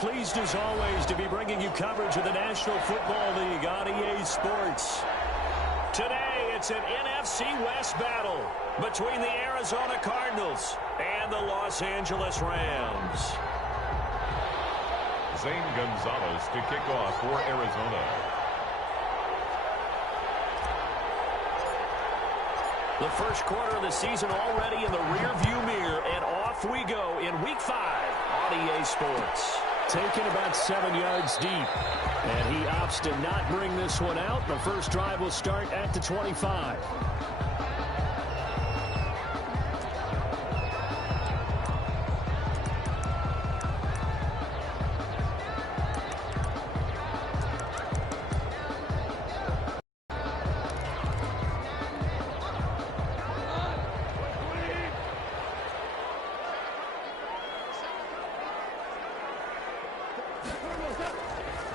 pleased as always to be bringing you coverage of the National Football League on EA Sports. Today, it's an NFC West battle between the Arizona Cardinals and the Los Angeles Rams. Zane Gonzalez to kick off for Arizona. The first quarter of the season already in the rearview mirror, and off we go in Week 5 on EA Sports. Taken about 7 yards deep, and he opts to not bring this one out. The first drive will start at the 25.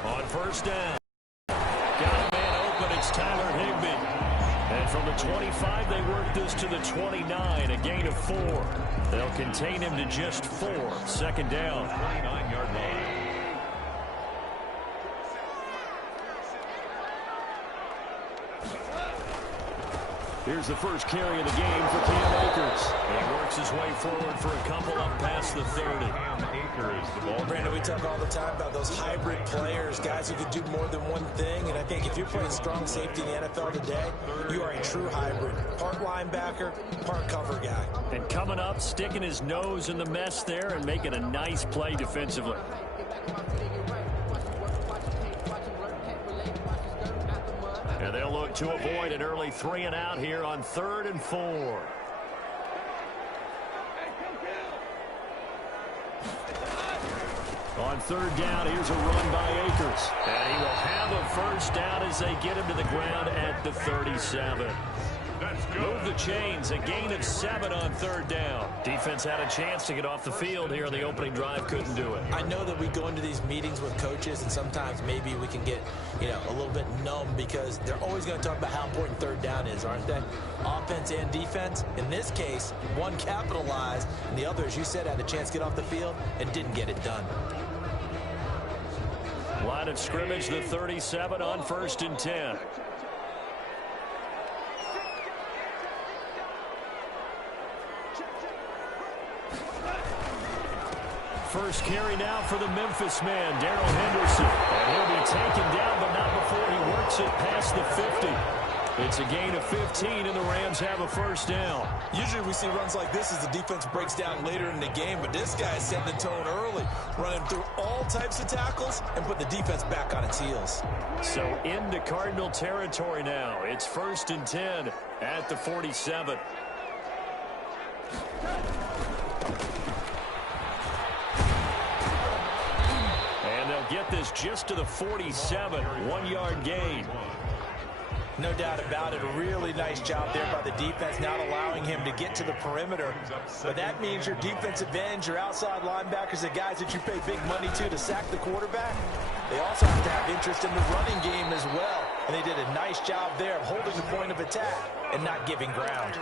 On first down, got a man open, it's Tyler Higbee. And from the 25, they work this to the 29, a gain of 4. They'll contain him to just 4. Second down. 29-yard line. Here's the first carry of the game for Cam Akers. And he works his way forward for a couple up past the 30. Cam Akers, the ball. Brandon, we talk all the time about those hybrid players, guys who can do more than one thing. And I think if you're playing strong safety in the NFL today, you are a true hybrid. Part linebacker, part cover guy. And coming up, sticking his nose in the mess there and making a nice play defensively. And they'll look to avoid an early 3 and out here on 3rd and 4. On 3rd down, here's a run by Akers. And he will have a first down as they get him to the ground at the 37. Move the chains, a gain of 7 on 3rd down. Defense had a chance to get off the field here on the opening drive, couldn't do it. I know that we go into these meetings with coaches, and sometimes maybe we can get, a little bit numb because they're always going to talk about how important 3rd down is, aren't they? Offense and defense. In this case, one capitalized, and the other, as you said, had a chance to get off the field and didn't get it done. Line of scrimmage, the 37 on 1st and 10. First carry now for the Memphis man, Darrell Henderson. And he'll be taken down, but not before he works it past the 50. It's a gain of 15, and the Rams have a first down. Usually we see runs like this as the defense breaks down later in the game, but this guy is setting the tone early, running through all types of tackles and put the defense back on its heels. So into Cardinal territory now. It's 1st and 10 at the 47. And they'll get this just to the 47, 1-yard gain. No doubt about it. A really nice job there by the defense, not allowing him to get to the perimeter. But that means your defensive ends, your outside linebackers, the guys that you pay big money to sack the quarterback, they also have to have interest in the running game as well. And they did a nice job there of holding the point of attack and not giving ground.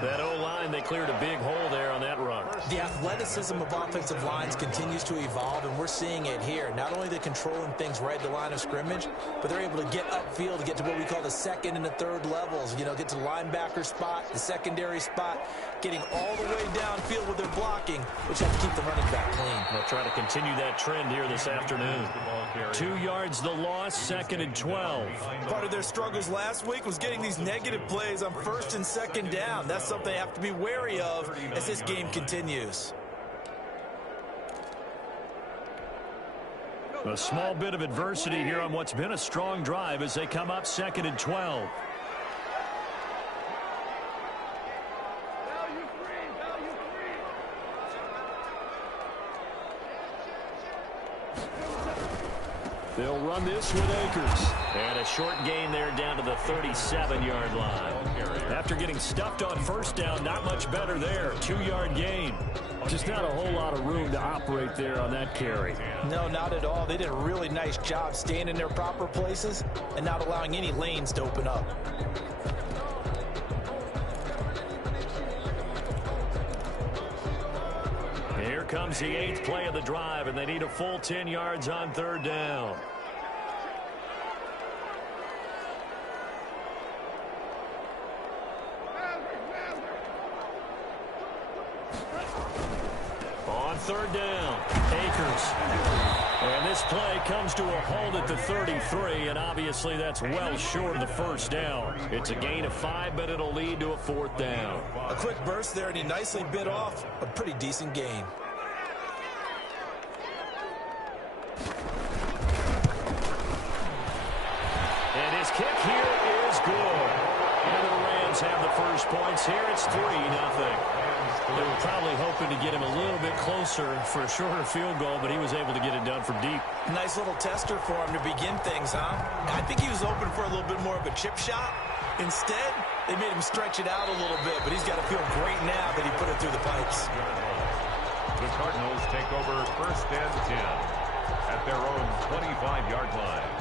That O-line, they cleared a big hole there on that run. The athleticism of offensive lines continues to evolve, and we're seeing it here. Not only the controlling things right at the line of scrimmage, but they're able to get upfield to get to what we call the 2nd and the 3rd levels. Get to the linebacker spot, the secondary spot, getting all the way downfield with their blocking, which have to keep the running back clean. They'll try to continue that trend here this afternoon. 2 yards the loss, 2nd and 12. Part of their struggles last week was getting these negative plays on 1st and 2nd down. That's something they have to be wary of as this game continues. A small bit of adversity here on what's been a strong drive as they come up 2nd and 12. They'll run this with Akers. And a short gain there down to the 37-yard line. After getting stuffed on 1st down, not much better there. 2-yard gain. Just not a whole lot of room to operate there on that carry. No, not at all. They did a really nice job staying in their proper places and not allowing any lanes to open up. comes the 8th play of the drive, and they need a full 10 yards on 3rd down. On 3rd down, Akers. And this play comes to a halt at the 33, and obviously that's well short of the 1st down. It's a gain of 5, but it'll lead to a 4th down. A quick burst there, and he nicely bit off a pretty decent gain. And his kick here is good. And the Rams have the first points here. It's 3-0. They were probably hoping to get him a little bit closer for a shorter field goal, but he was able to get it done from deep. Nice little tester for him to begin things, huh? I think he was open for a little bit more of a chip shot. Instead, they made him stretch it out a little bit, but he's got to feel great now that he put it through the pipes. The Cardinals take over 1st and 10 at their own 25-yard line.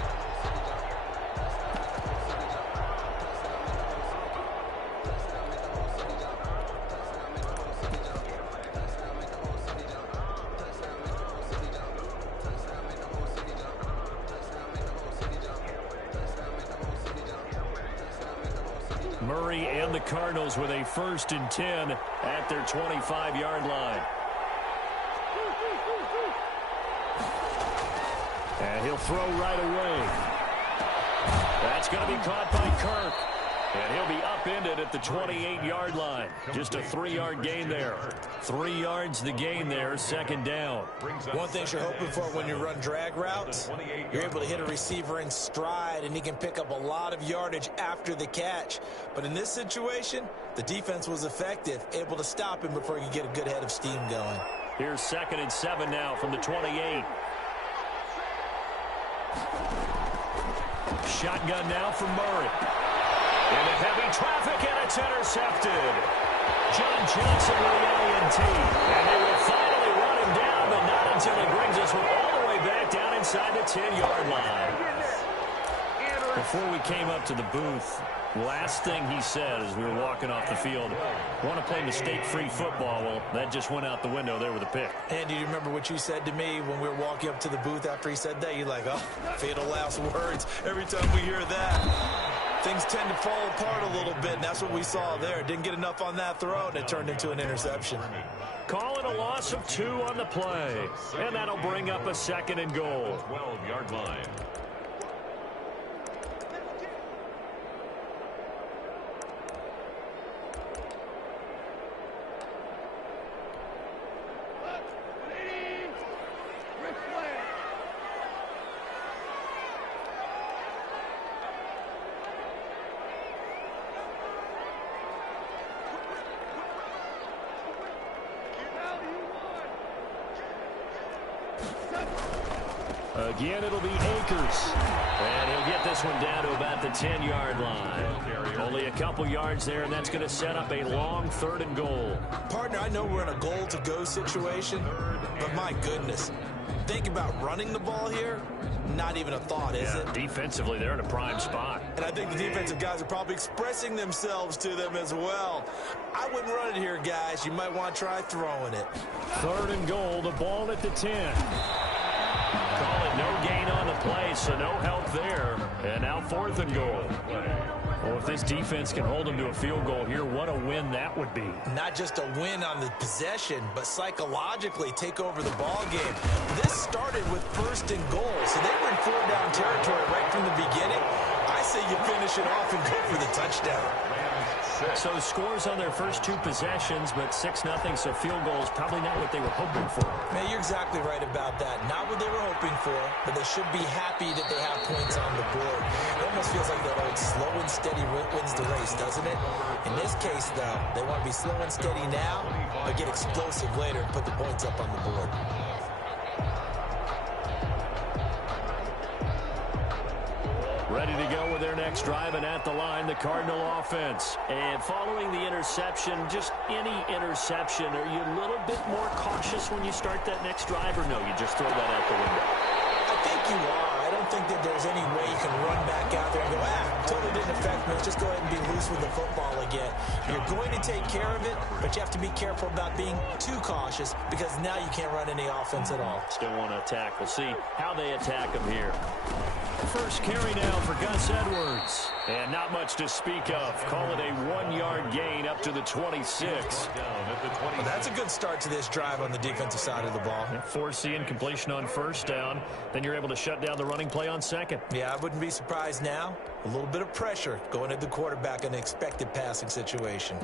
Murray and the Cardinals with a 1st and 10 at their 25-yard line. And he'll throw right away. That's going to be caught by Kirk. And he'll be upended at the 28-yard line. Just a 3-yard gain there. 3 yards the gain there, 2nd down. One thing you're hoping for when you run drag routes, you're able to hit a receiver in stride, and he can pick up a lot of yardage after the catch. But in this situation, the defense was effective, able to stop him before he could get a good head of steam going. Here's 2nd and 7 now from the 28. Shotgun now from Murray. Into heavy traffic, and it's intercepted. John Johnson with the INT. And they will finally run him down, but not until he brings us all the way back down inside the 10-yard line. Before we came up to the booth, last thing he said as we were walking off the field, want to play mistake-free football. Well, that just went out the window there with a pick. And do you remember what you said to me when we were walking up to the booth after he said that? You're like, oh, fatal last words. Every time we hear that, things tend to fall apart a little bit, and that's what we saw there. Didn't get enough on that throw, and it turned into an interception. Calling a loss of 2 on the play, and that'll bring up a 2nd and goal. 12-yard line. Again, it'll be Akers. And he'll get this one down to about the 10-yard line. Only a couple yards there, and that's going to set up a long 3rd and goal. Partner, I know we're in a goal-to-go situation, but my goodness, think about running the ball here. Not even a thought, is it? Defensively, they're in a prime spot. And I think the defensive guys are probably expressing themselves to them as well. I wouldn't run it here, guys. You might want to try throwing it. 3rd and goal, the ball at the 10. Call it no gain on the play, so no help there. And now 4th and goal. Well, if this defense can hold them to a field goal here, what a win that would be. Not just a win on the possession, but psychologically take over the ball game. This started with 1st and goal, so they were in 4-down territory right from the beginning. I say you finish it off and go for the touchdown. So scores on their first 2 possessions, but 6-0, so field goal is probably not what they were hoping for. Man, you're exactly right about that. Not what they were hoping for, but they should be happy that they have points on the board. It almost feels like that old slow and steady wins the race, doesn't it? In this case, though, they want to be slow and steady now, but get explosive later and put the points up on the board. Ready to go with their next drive, and at the line, the Cardinal offense. And following the interception, just any interception, are you a little bit more cautious when you start that next drive, or no, you just throw that out the window? I think you are. I don't think that there's there's any way you can run back out there and go, totally didn't affect me. Let's just go ahead and be loose with the football again. You're going to take care of it, but you have to be careful about being too cautious because now you can't run any offense at all. Still want to attack. We'll see how they attack him here. First carry now for Gus Edwards. And not much to speak of. Call it a 1-yard gain up to the 26. Well, that's a good start to this drive on the defensive side of the ball. Forcing completion on first down. Then you're able to shut down the running play on second. Yeah, I wouldn't be surprised now. A little bit of pressure going at the quarterback in an expected passing situation.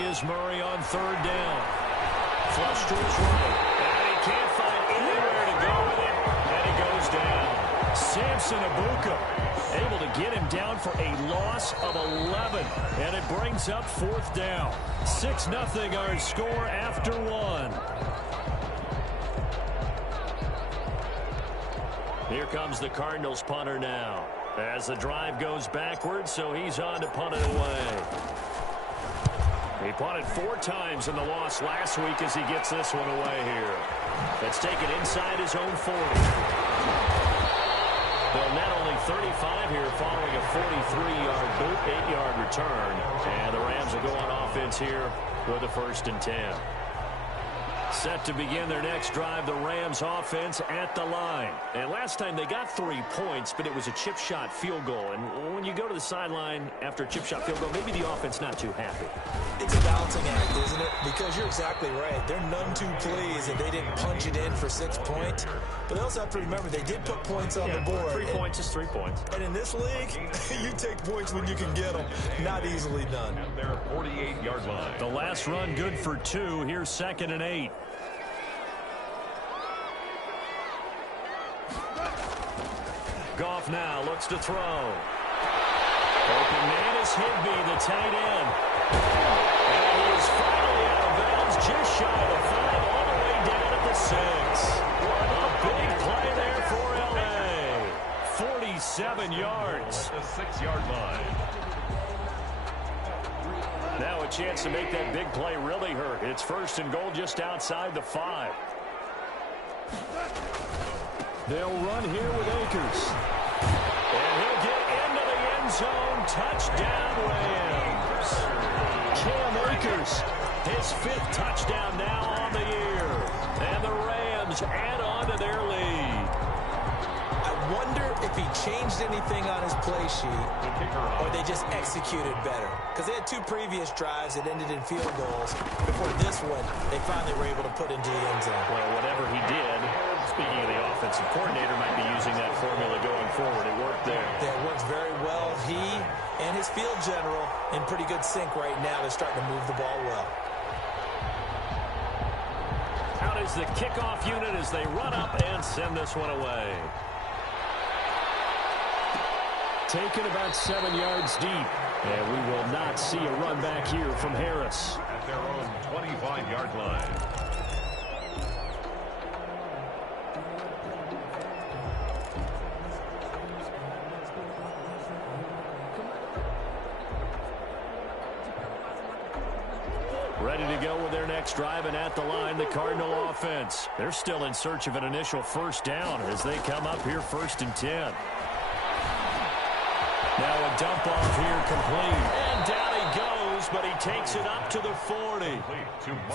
Is Murray on third down. Flush to his right. And he can't find anywhere to go with it. And he goes down. Samson Abuka able to get him down for a loss of 11. And it brings up fourth down. 6-0 our score after one. Here comes the Cardinals punter now. As the drive goes backwards, so he's on to punt it away. He punted 4 times in the loss last week as he gets this one away here. It's taken inside his own 40. They'll net only 35 here following a 43-yard boot, 8-yard return. And the Rams will go on offense here with a 1st and 10. Set to begin their next drive, the Rams offense at the line. And last time they got 3 points, but it was a chip shot field goal. And when you go to the sideline after a chip shot field goal, maybe the offense not too happy. It's a balancing act, isn't it? Because you're exactly right. They're none too pleased that they didn't punch it in for 6 points. But they also have to remember they did put points on the board. 3 points is 3 points. And in this league, you take points when you can get them. Not easily done. At their 48-yard line. The last run good for 2. Here's 2nd and 8. Goff now looks to throw. Open man is Higbee, the tight end. And he is finally out of bounds, just shy of the 5, all the way down at the 6. A big play there for L.A. 47 yards. At the 6-yard line. Now a chance to make that big play really hurt. It's 1st and goal just outside the 5. They'll run here with Akers. And he'll get into the end zone. Touchdown, Rams. Cam Akers, his 5th touchdown now on the year. And the Rams add on to their lead. I wonder if he changed anything on his play sheet or they just executed better. Because they had 2 previous drives that ended in field goals. Before this one, they finally were able to put into the end zone. Well, whatever he did, speaking of the offensive coordinator, might be using that formula going forward. It worked there. Yeah, it works very well. He and his field general in pretty good sync right now. They're starting to move the ball well. Out is the kickoff unit as they run up and send this one away. Taken about 7 yards deep. And we will not see a run back here from Harris. At their own 25-yard line. Ready to go with their next drive, and at the line, the Cardinal offense. They're still in search of an initial 1st down as they come up here 1st and 10. Now a dump off here complete. And down he goes, but he takes it up to the 40.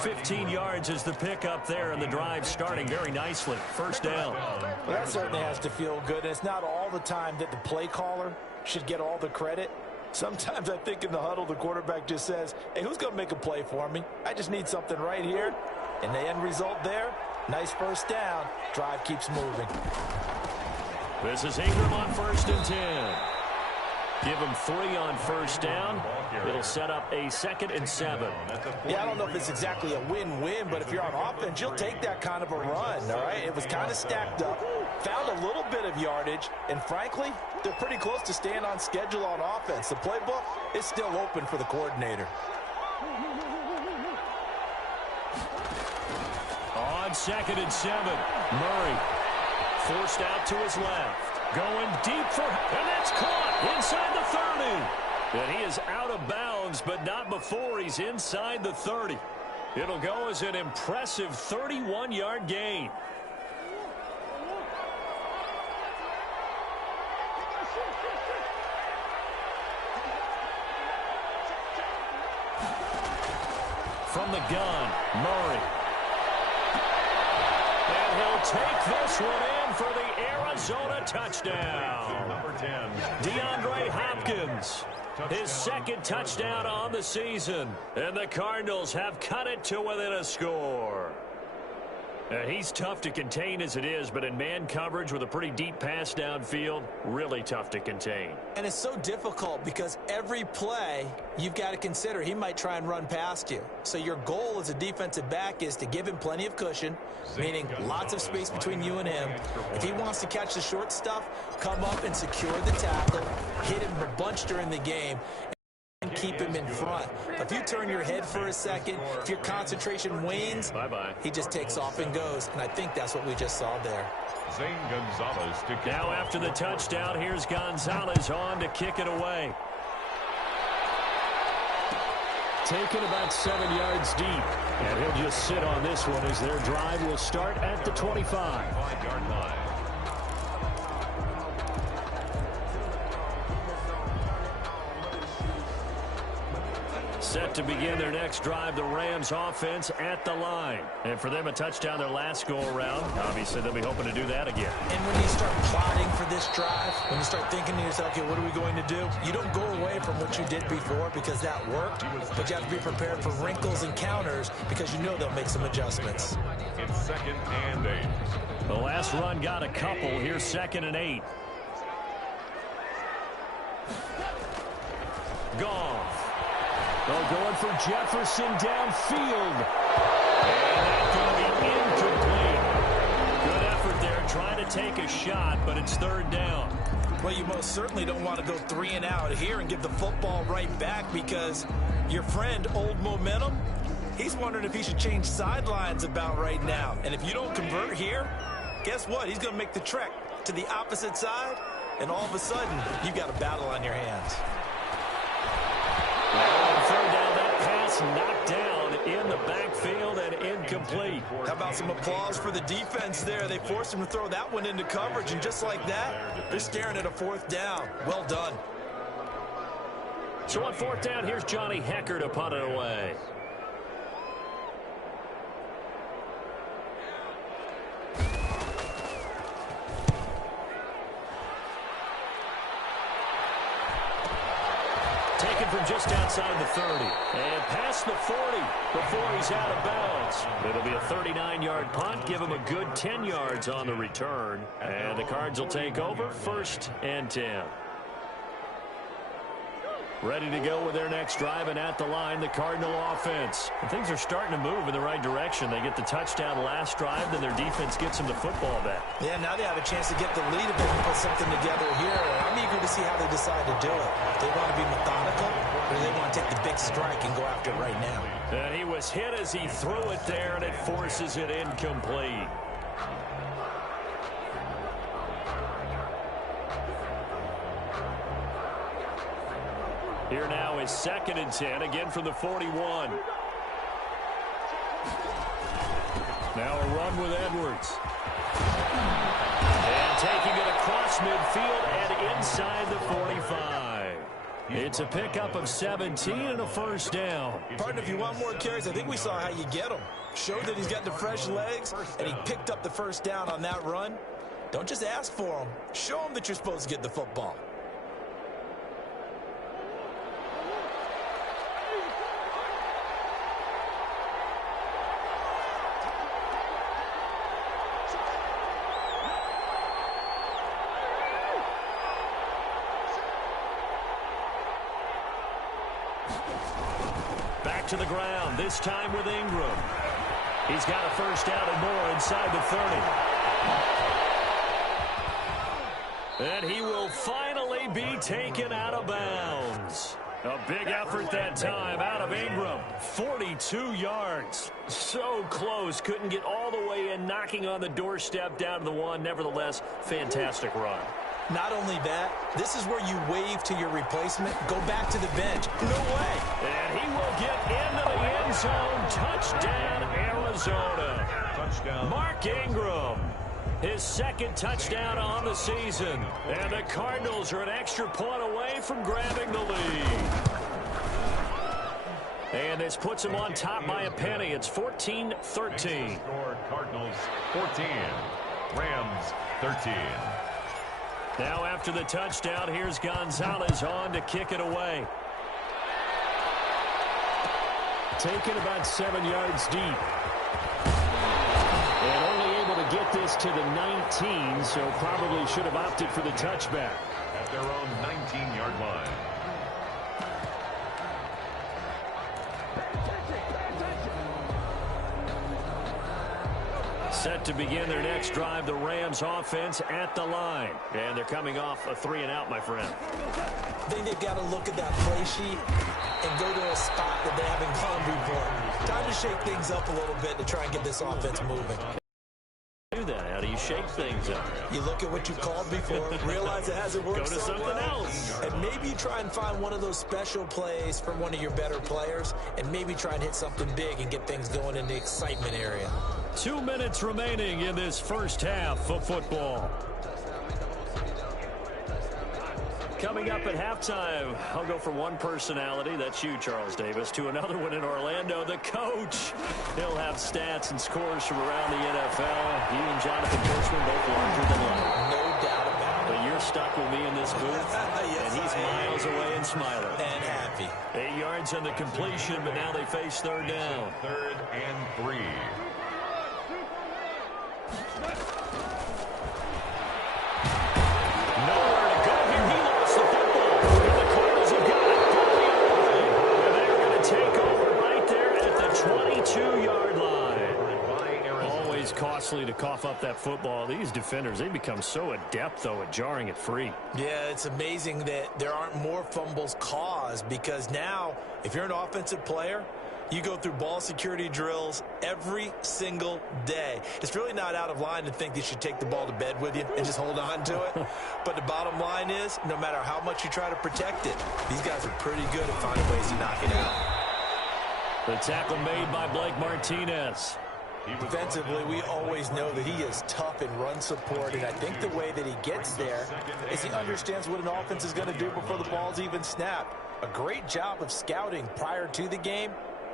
15 yards is the pickup there, and the drive starting very nicely. 1st down. Well, that certainly has to feel good. And it's not all the time that the play caller should get all the credit. Sometimes I think in the huddle, the quarterback just says, hey, who's going to make a play for me? I just need something right here. And the end result there, nice 1st down. Drive keeps moving. This is Ingram on 1st and 10. Give him 3 on 1st down. It'll set up a 2nd and 7. Yeah, I don't know if it's exactly a win-win, but if you're on offense, you'll take that kind of a run, all right? It was kind of stacked up, found a little bit of yardage, and frankly, they're pretty close to staying on schedule on offense. The playbook is still open for the coordinator. On 2nd and 7, Murray forced out to his left. Going deep for, and that's caught inside the 30. And he is out of bounds, but not before he's inside the 30. It'll go as an impressive 31-yard gain. From the gun, Murray. And he'll take this one in for the Arizona touchdown. Number 10. DeAndre Hopkins, his second touchdown on the season. And the Cardinals have cut it to within a score. He's tough to contain as it is, but in man coverage with a pretty deep pass downfield, really tough to contain. And it's so difficult because every play you've got to consider he might try and run past you. So your goal as a defensive back is to give him plenty of cushion, meaning lots of space between you and him. If he wants to catch the short stuff, come up and secure the tackle, hit him a bunch during the game, and keep him in front. If you turn your head for a second, if your concentration wanes, he just takes off and goes. And I think that's what we just saw there. Zane Gonzalez to kick now off. After the touchdown, here's Gonzalez on to kick it away. Taken about 7 yards deep. And he'll just sit on this one as their drive will start at the 25. 5-yard line. Set to begin their next drive, the Rams offense at the line. And for them, a touchdown their last go-around. Obviously, they'll be hoping to do that again. And when you start plotting for this drive, when you start thinking to yourself, okay, what are we going to do? You don't go away from what you did before because that worked, but you have to be prepared for wrinkles and counters because you know they'll make some adjustments. It's 2nd and 8. The last run got a couple. Here's 2nd and 8. Goff. They're going for Jefferson downfield. And that's going to be incomplete. Good effort there trying to take a shot, but it's 3rd down. Well, you most certainly don't want to go 3 and out here and give the football right back because your friend, Old Momentum, he's wondering if he should change sidelines about right now. And if you don't convert here, guess what? He's going to make the trek to the opposite side, and all of a sudden, you've got a battle on your hands. Third down, that pass knocked down in the backfield and incomplete. How about some applause for the defense there? They forced him to throw that one into coverage, and just like that, they're staring at a 4th down. Well done. So on 4th down, here's Johnny Hecker to punt it away. Taken from just outside the 30. And past the 40 before he's out of bounds. It'll be a 39-yard punt. Give him a good 10 yards on the return. And the Cards will take over 1st and 10. Ready to go with their next drive, and at the line, the Cardinal offense. And things are starting to move in the right direction. They get the touchdown last drive, then their defense gets them the football back. Yeah, now they have a chance to get the lead if they can put something together here. I'm eager to see how they decide to do it. If they want to be methodical, or do they want to take the big strike and go after it right now? And he was hit as he threw it there, and it forces it incomplete. Here now is 2nd and 10, again from the 41. Now a run with Edwards. And taking it across midfield and inside the 45. It's a pickup of 17 and a 1st down. Partner, if you want more carries, I think we saw how you get them. Showed that he's got the fresh legs, and he picked up the 1st down on that run. Don't just ask for them. Show them that you're supposed to get the football. Back to the ground, this time with Ingram. He's got a 1st down and more inside the 30. And he will finally be taken out of bounds. A big effort that time out of Ingram. 42 yards. So close. Couldn't get all the way in, knocking on the doorstep down to the one. Nevertheless, fantastic run. Not only that, this is where you wave to your replacement. Go back to the bench. No way. And he will get into the end zone. Touchdown, Arizona. Touchdown. Mark Ingram. His second touchdown on the season. And the Cardinals are an extra point away from grabbing the lead. And this puts him on top by a penny. It's 14-13. Score Cardinals 14. Rams 13. Now after the touchdown, here's Gonzalez on to kick it away. Taken about 7 yards deep. And only able to get this to the 19, so probably should have opted for the touchback. At their own 19-yard line. Set to begin their next drive, the Rams offense at the line. And they're coming off a 3-and-out, my friend. I think they've got to look at that play sheet and go to a spot that they haven't gone before. Time to shake things up a little bit to try and get this offense moving. Do that. How do you shake things up? You look at what you called before, realize it hasn't worked. Go to something else. And maybe try and find one of those special plays from one of your better players, and maybe try and hit something big and get things going in the excitement area. 2 minutes remaining in this first half of football. Coming up at halftime, I'll go from one personality, that's you, Charles Davis, to another one in Orlando, the coach. He'll have stats and scores from around the NFL. He and Jonathan Bushman both larger than life. No doubt about it. But you're stuck with me in this booth, Yes, and he's miles away and smiling. And happy. 8 yards on the completion, but now they face third down. 3rd and 3. Nowhere to go here. He lost the football. And the Cardinals have got it. And they're going to take over right there at the 22-yard line. Always costly to cough up that football. These defenders, they become so adept, though, at jarring it free. Yeah, it's amazing that there aren't more fumbles caused, because now, if you're an offensive player, you go through ball security drills every single day. It's really not out of line to think that you should take the ball to bed with you and just hold on to it. But the bottom line is, no matter how much you try to protect it, these guys are pretty good at finding ways to knock it out. The tackle made by Blake Martinez. Defensively, we always know that he is tough in run support, and I think the way that he gets there is he understands what an offense is going to do before the ball's even snapped. A great job of scouting prior to the game,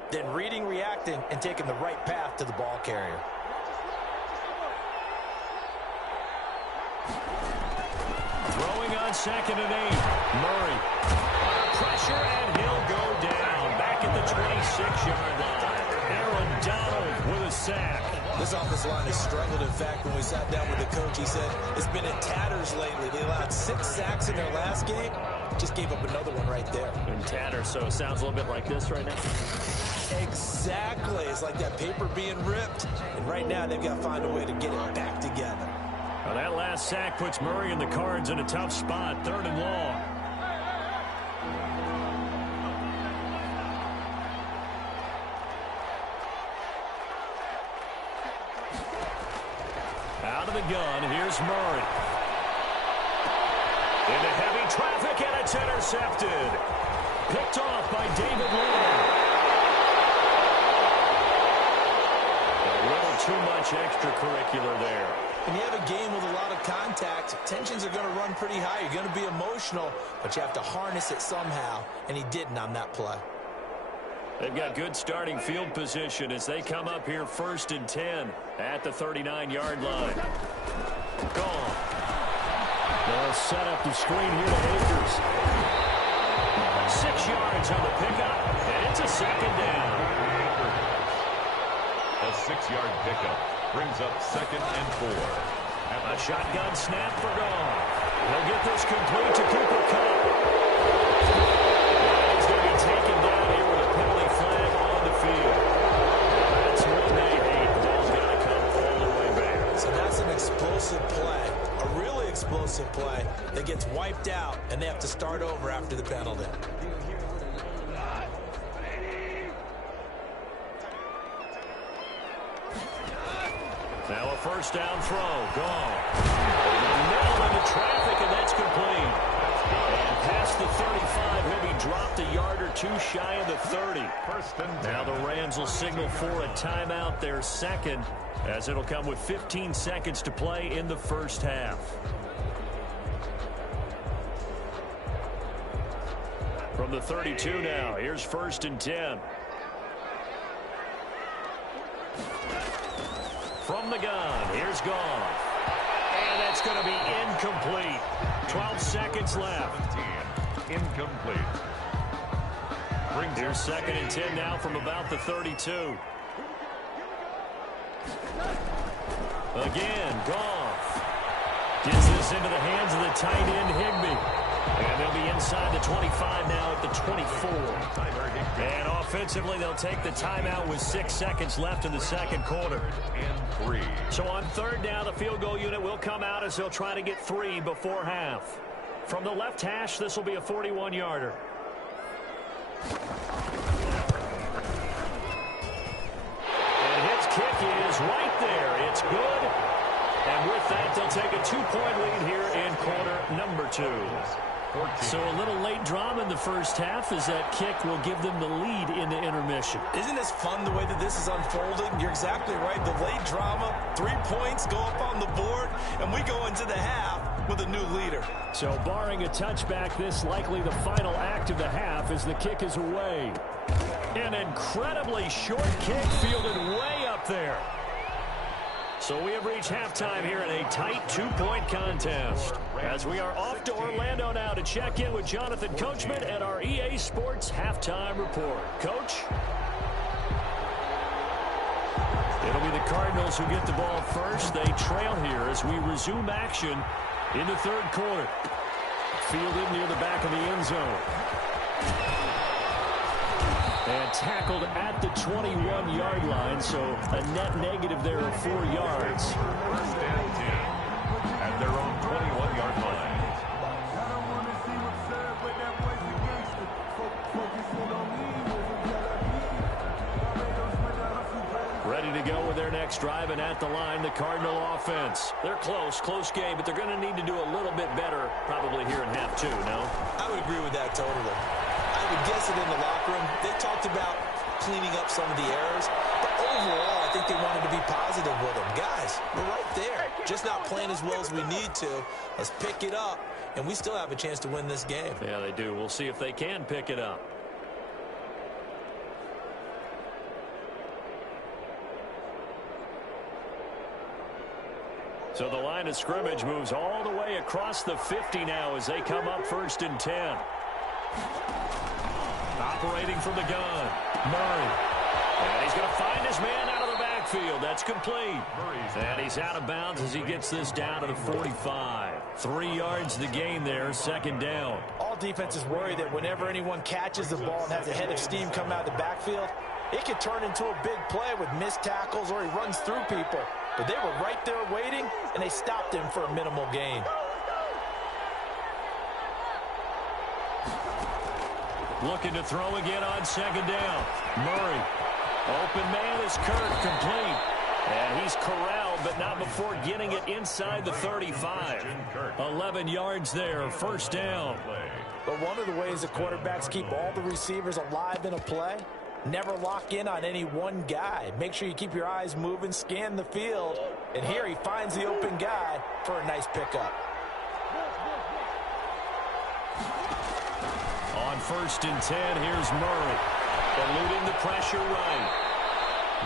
then reading, reacting, and taking the right path to the ball carrier. Throwing on 2nd and 8. Murray. Pressure, and he'll go down. Back at the 26-yard line. Aaron Donald with a sack. This offensive line has struggled. In fact, when we sat down with the coach, he said it's been in tatters lately. They allowed 6 sacks in their last game. Just gave up another one right there. In tatters, so it sounds a little bit like this right now. Exactly. It's like that paper being ripped. And right now, they've got to find a way to get it back together. Well, that last sack puts Murray and the Cards in a tough spot. 3rd and long. Out of the gun, here's Murray. Into heavy traffic, and it's intercepted. Picked off by David Long. A little too much extracurricular there. When you have a game with a lot of contact, tensions are going to run pretty high. You're going to be emotional, but you have to harness it somehow, and he didn't on that play. They've got good starting field position as they come up here 1st and 10 at the 39-yard line. Gone. They'll set up the screen here to Akers. 6 yards on the pickup, and it's a 2nd down. A 6-yard pickup brings up 2nd and 4. A shotgun snap for Gone. They'll get this complete to Cooper Kupp. He's going to be taken down here with a penalty flag on the field. That's when they hate. The ball's got to come all the way back. So that's an explosive play, a really explosive play that gets wiped out, and they have to start over after the penalty. first down throw. Gone. Middle into traffic, and that's complete. And past the 35, he'll be dropped a yard or two shy of the 30. Now the Rams will signal for a timeout, their second, as it'll come with 15 seconds to play in the first half. From the 32 now, here's 1st and 10. From the gun, here's Goff. And that's going to be incomplete. 12 seconds left. Incomplete. Here's 2nd and 10 now from about the 32. Again, Goff. Gets this into the hands of the tight end, Higbee. And they'll be inside the 25 now at the 24. And offensively, they'll take the timeout with 6 seconds left in the second quarter. And 3. So on 3rd down, the field goal unit will come out as they'll try to get 3 before half. From the left hash, this will be a 41-yarder. And his kick is right there. It's good. And with that, they'll take a 2-point lead here in quarter number 2. 14. So a little late drama in the first half as that kick will give them the lead in the intermission. Isn't this fun the way that this is unfolding? You're exactly right. The late drama, 3 points go up on the board, and we go into the half with a new leader. So barring a touchback, this likely the final act of the half as the kick is away. An incredibly short kick fielded way up there. So we have reached halftime here in a tight 2-point contest. As we are off to Orlando now to check in with Jonathan Coachman at our EA Sports Halftime Report. Coach? It'll be the Cardinals who get the ball first. They trail here as we resume action in the 3rd quarter. Fielded near the back of the end zone. And tackled at the 21-yard line, so a net negative there of 4 yards. 1st and 10 at their own 21-yard line. Ready to go with their next drive, and at the line, the Cardinal offense. They're close game, but they're going to need to do a little bit better probably here in half 2, no? I would agree with that totally. I would guess it in the locker room. They talked about cleaning up some of the errors, but overall, I think they wanted to be positive with them. Guys, we're right there. Just not playing as well as we need to. Let's pick it up, and we still have a chance to win this game. Yeah, they do. We'll see if they can pick it up. So the line of scrimmage moves all the way across the 50 now as they come up 1st and 10. Operating from the gun, Murray. And he's going to find his man out of the backfield. That's complete. And he's out of bounds as he gets this down to the 45. 3 yards the gain there, 2nd down. All defenses worry that whenever anyone catches the ball and has a head of steam come out of the backfield, it could turn into a big play with missed tackles or he runs through people. But they were right there waiting, and they stopped him for a minimal gain. Looking to throw again on 2nd down. Murray. Open man is Kirk, complete. And he's corralled, but not before getting it inside the 35. 11 yards there, 1st down. But one of the ways the quarterbacks keep all the receivers alive in a play, never lock in on any one guy. Make sure you keep your eyes moving, scan the field. And here he finds the open guy for a nice pickup. On 1st and 10, here's Murray. Eluding the pressure right.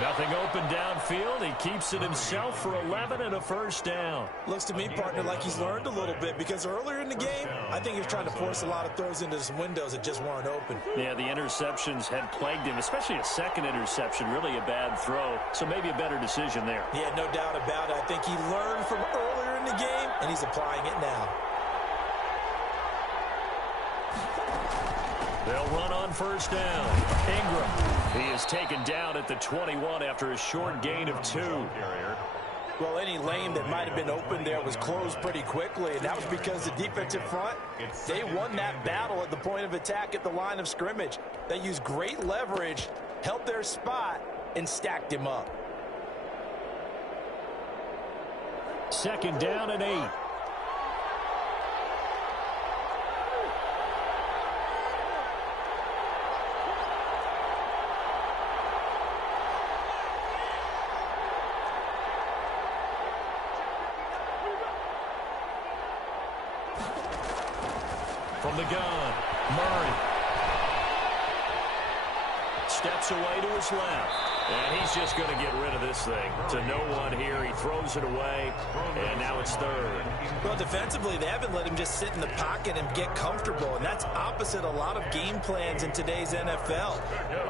Nothing open downfield. He keeps it himself for 11 and a 1st down. Looks to me, partner, like he's learned a little bit because earlier in the game, I think he was trying to force a lot of throws into some windows that just weren't open. Yeah, the interceptions had plagued him, especially a 2nd interception, really a bad throw. So maybe a better decision there. Yeah, no doubt about it. I think he learned from earlier in the game, and he's applying it now. They'll run on 1st down. Ingram. He is taken down at the 21 after a short gain of 2. Well, any lane that might have been open there was closed pretty quickly, and that was because the defensive front, they won that battle at the point of attack at the line of scrimmage. They used great leverage, held their spot, and stacked him up. 2nd down and 8. From the gun, Murray steps away to his left, and he's just going to get rid of this thing. To no one here, he throws it away, and now it's 3rd. Well, defensively, they haven't let him just sit in the pocket and get comfortable, and that's opposite a lot of game plans in today's NFL.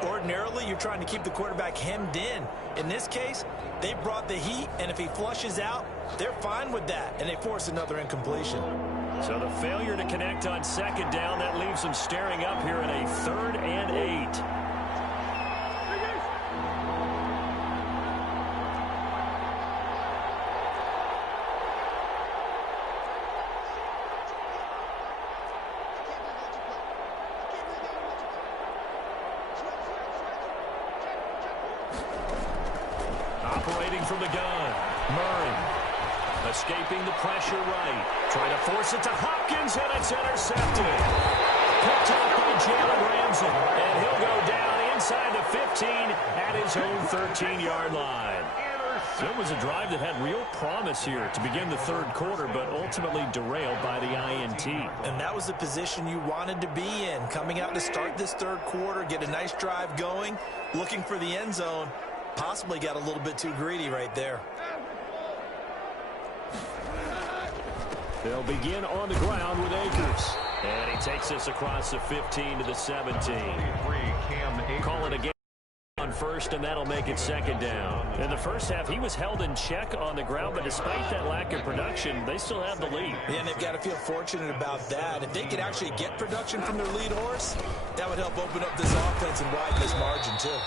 Ordinarily, you're trying to keep the quarterback hemmed in. In this case, they brought the heat, and if he flushes out, they're fine with that, and they force another incompletion. So the failure to connect on 2nd down, that leaves them staring up here in a 3rd and 8. Operating from the gun, Murray. Escaping the pressure right. Trying to force it to Hopkins, and it's intercepted. Picked up by Jalen Ramsey, and he'll go down inside the 15 at his own 13-yard line. So it was a drive that had real promise here to begin the 3rd quarter, but ultimately derailed by the INT. And that was the position you wanted to be in. Coming out to start this 3rd quarter, get a nice drive going, looking for the end zone. Possibly got a little bit too greedy right there. They'll begin on the ground with Akers. And he takes this across the 15 to the 17. Call it a game on 1st, and that'll make it 2nd down. In the first half, he was held in check on the ground, but despite that lack of production, they still have the lead. Yeah, and they've got to feel fortunate about that. If they could actually get production from their lead horse, that would help open up this offense and widen this margin, too.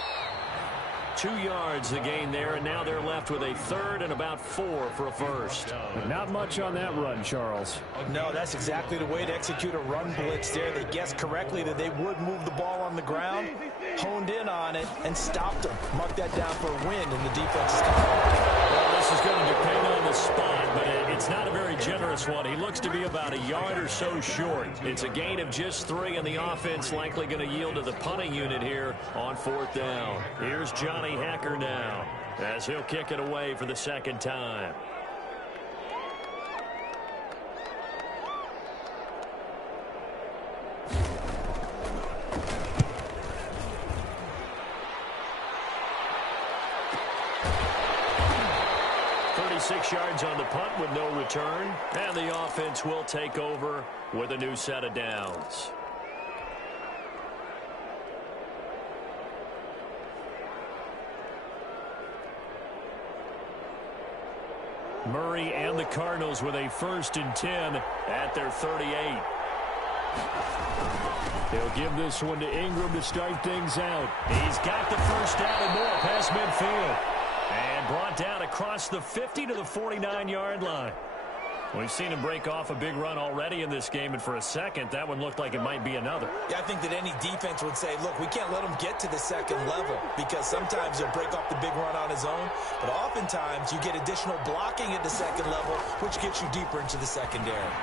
2 yards the gain there, and now they're left with a 3rd and about 4 for a 1st. Not much on that run, Charles. No, that's exactly the way to execute a run blitz there. They guessed correctly that they would move the ball on the ground, honed in on it, and stopped them. Mark that down for a win, and the defense is coming. Well, this is going to depend on the spot, but it's not a very generous one. He looks to be about a yard or so short. It's a gain of just 3, and the offense likely going to yield to the punting unit here on 4th down. Here's Johnny Hacker now as he'll kick it away for the 2nd time. Six yards on the punt with no return, and the offense will take over with a new set of downs. Murray and the Cardinals with a 1st and 10 at their 38. They'll give this one to Ingram to start things out. He's got the 1st down and more past midfield. And brought down across the 50 to the 49-yard line. We've seen him break off a big run already in this game, and for a second, that one looked like it might be another. Yeah, I think that any defense would say, look, we can't let him get to the 2nd level, because sometimes he'll break off the big run on his own, but oftentimes you get additional blocking at the 2nd level, which gets you deeper into the secondary.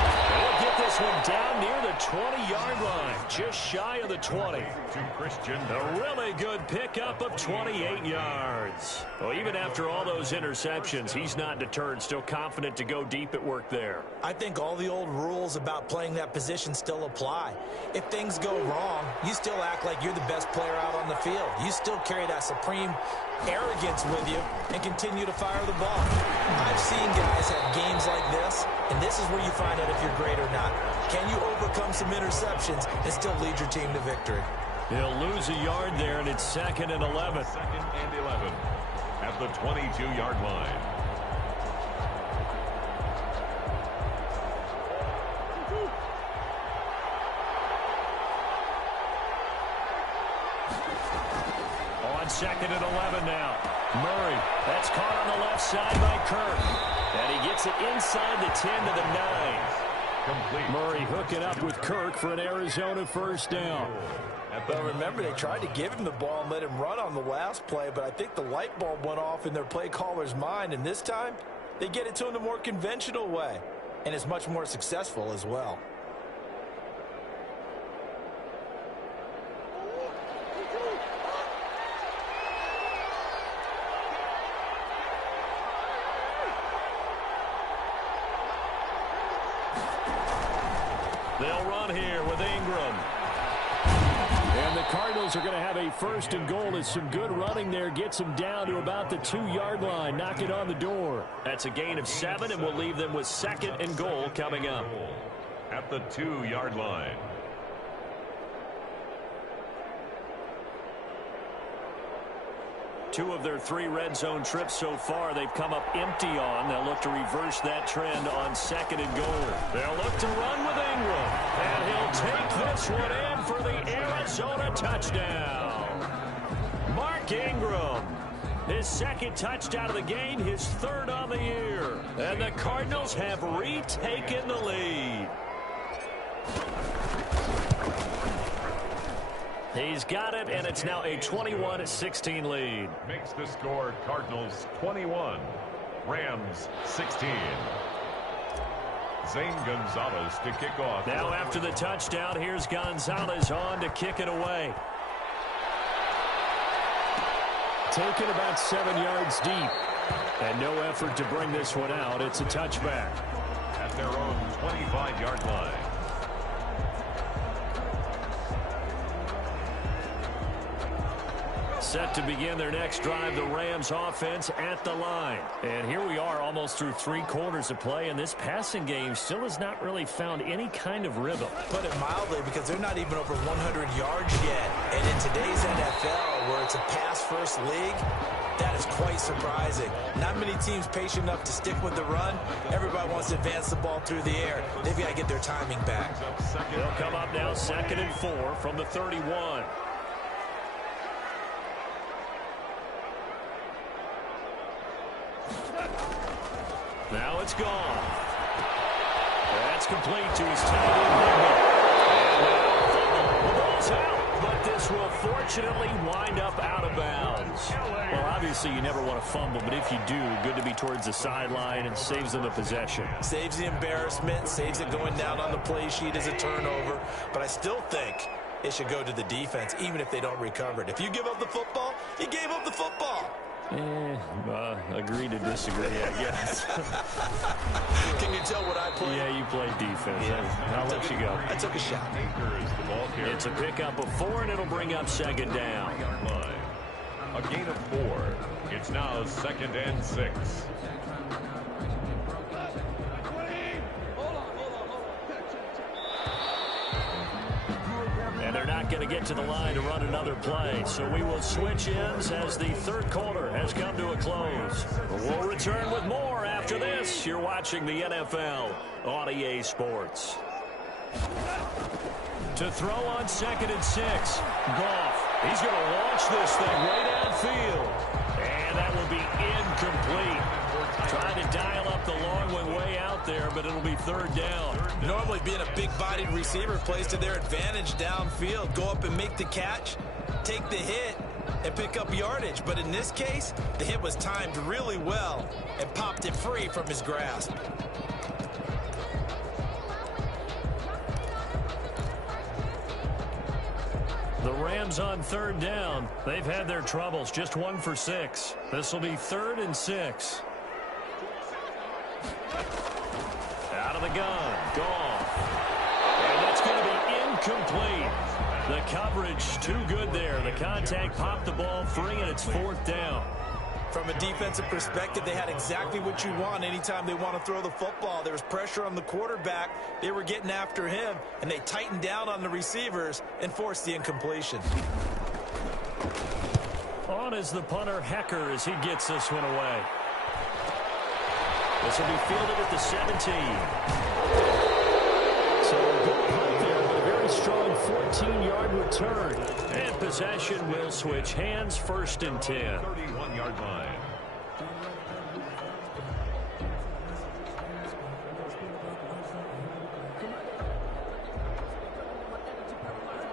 They'll get this one down near the 20-yard line, just shy of the 20. A really good pickup of 28 yards. Well, even after all those interceptions, he's not deterred, still confident to go deep at work there. I think all the old rules about playing that position still apply. If things go wrong, you still act like you're the best player out on the field. You still carry that supreme arrogance with you and continue to fire the ball. I've seen guys have games like this, and this is where you find out if you're great or not. Can you overcome some interceptions and still lead your team to victory? He'll lose a yard there, and it's 2nd and 11. 2nd and 11 at the 22-yard line. On 2nd and 11 now. Murray, that's caught on the left side by Kirk. And he gets it inside the 10 to the 9. complete. Murray hooking up with Kirk for an Arizona first down. But remember, they tried to give him the ball and let him run on the last play, but I think the light bulb went off in their play caller's mind, and this time they get it to him the more conventional way, and it's much more successful as well. They'll run here with Ingram. And the Cardinals are going to have a first and goal as some good running there gets them down to about the 2-yard line, knocking on the door. That's a gain of 7, and we'll leave them with second and goal coming up. At the 2-yard line. Two of their 3 red zone trips so far, they've come up empty on. They'll look to reverse that trend on second and goal. They'll look to run with Ingram. And he'll take this one in for the Arizona touchdown. Mark Ingram. His second touchdown of the game, his 3rd on the year. And the Cardinals have retaken the lead. He's got it, and it's now a 21-16 lead. Makes the score Cardinals 21, Rams 16. Zane Gonzalez to kick off. Now after the touchdown, here's Gonzalez on to kick it away. Taken about 7 yards deep. And no effort to bring this one out. It's a touchback. At their own 25-yard line. Set to begin their next drive, the Rams offense at the line. And here we are almost through 3 quarters of play, and this passing game still has not really found any kind of rhythm. Put it mildly, because they're not even over 100 yards yet. And in today's NFL, where it's a pass-first league, that is quite surprising. Not many teams patient enough to stick with the run. Everybody wants to advance the ball through the air. They've got to get their timing back. They'll come up now 2nd and 4 from the 31. Now it's gone. That's complete to his tight end. The ball's out, but this will fortunately wind up out of bounds. Well, obviously you never want to fumble, but if you do, good to be towards the sideline and saves them the possession. Saves the embarrassment, saves it going down on the play sheet as a turnover, but I still think it should go to the defense, even if they don't recover it. If you give up the football, you gave up the football. Agree to disagree, I guess. Can you tell what I play? Yeah, you play defense. Yeah. I'll let you go. I took a shot. It's a pickup of 4, and it'll bring up 2nd down. A gain of 4. It's now 2nd and 6. And they're not going to get to the line to run another play. So we will switch ends as the 3rd quarter has come to a close. We'll return with more after this. You're watching the NFL on EA Sports. To throw on 2nd and 6. Goff. He's going to launch this thing way downfield. And that will be incomplete. Trying to dial up the long one way out there, but it'll be 3rd down. Normally being a big-bodied receiver plays to their advantage downfield. Go up and make the catch, take the hit, and pick up yardage. But in this case, the hit was timed really well and popped it free from his grasp. The Rams on 3rd down. They've had their troubles, just 1 for 6. This will be 3rd and 6. Out of the gun, Goff. And that's going to be incomplete. The coverage too good there. The contact popped the ball free, and it's 4th down. From a defensive perspective, they had exactly what you want anytime they want to throw the football. There was pressure on the quarterback. They were getting after him, and they tightened down on the receivers and forced the incompletion. On is the punter, Hecker, as he gets this one away. This will be fielded at the 17. So a good punt there, but a very strong 14-yard return. And possession will switch hands, 1st and 10. 31-yard line.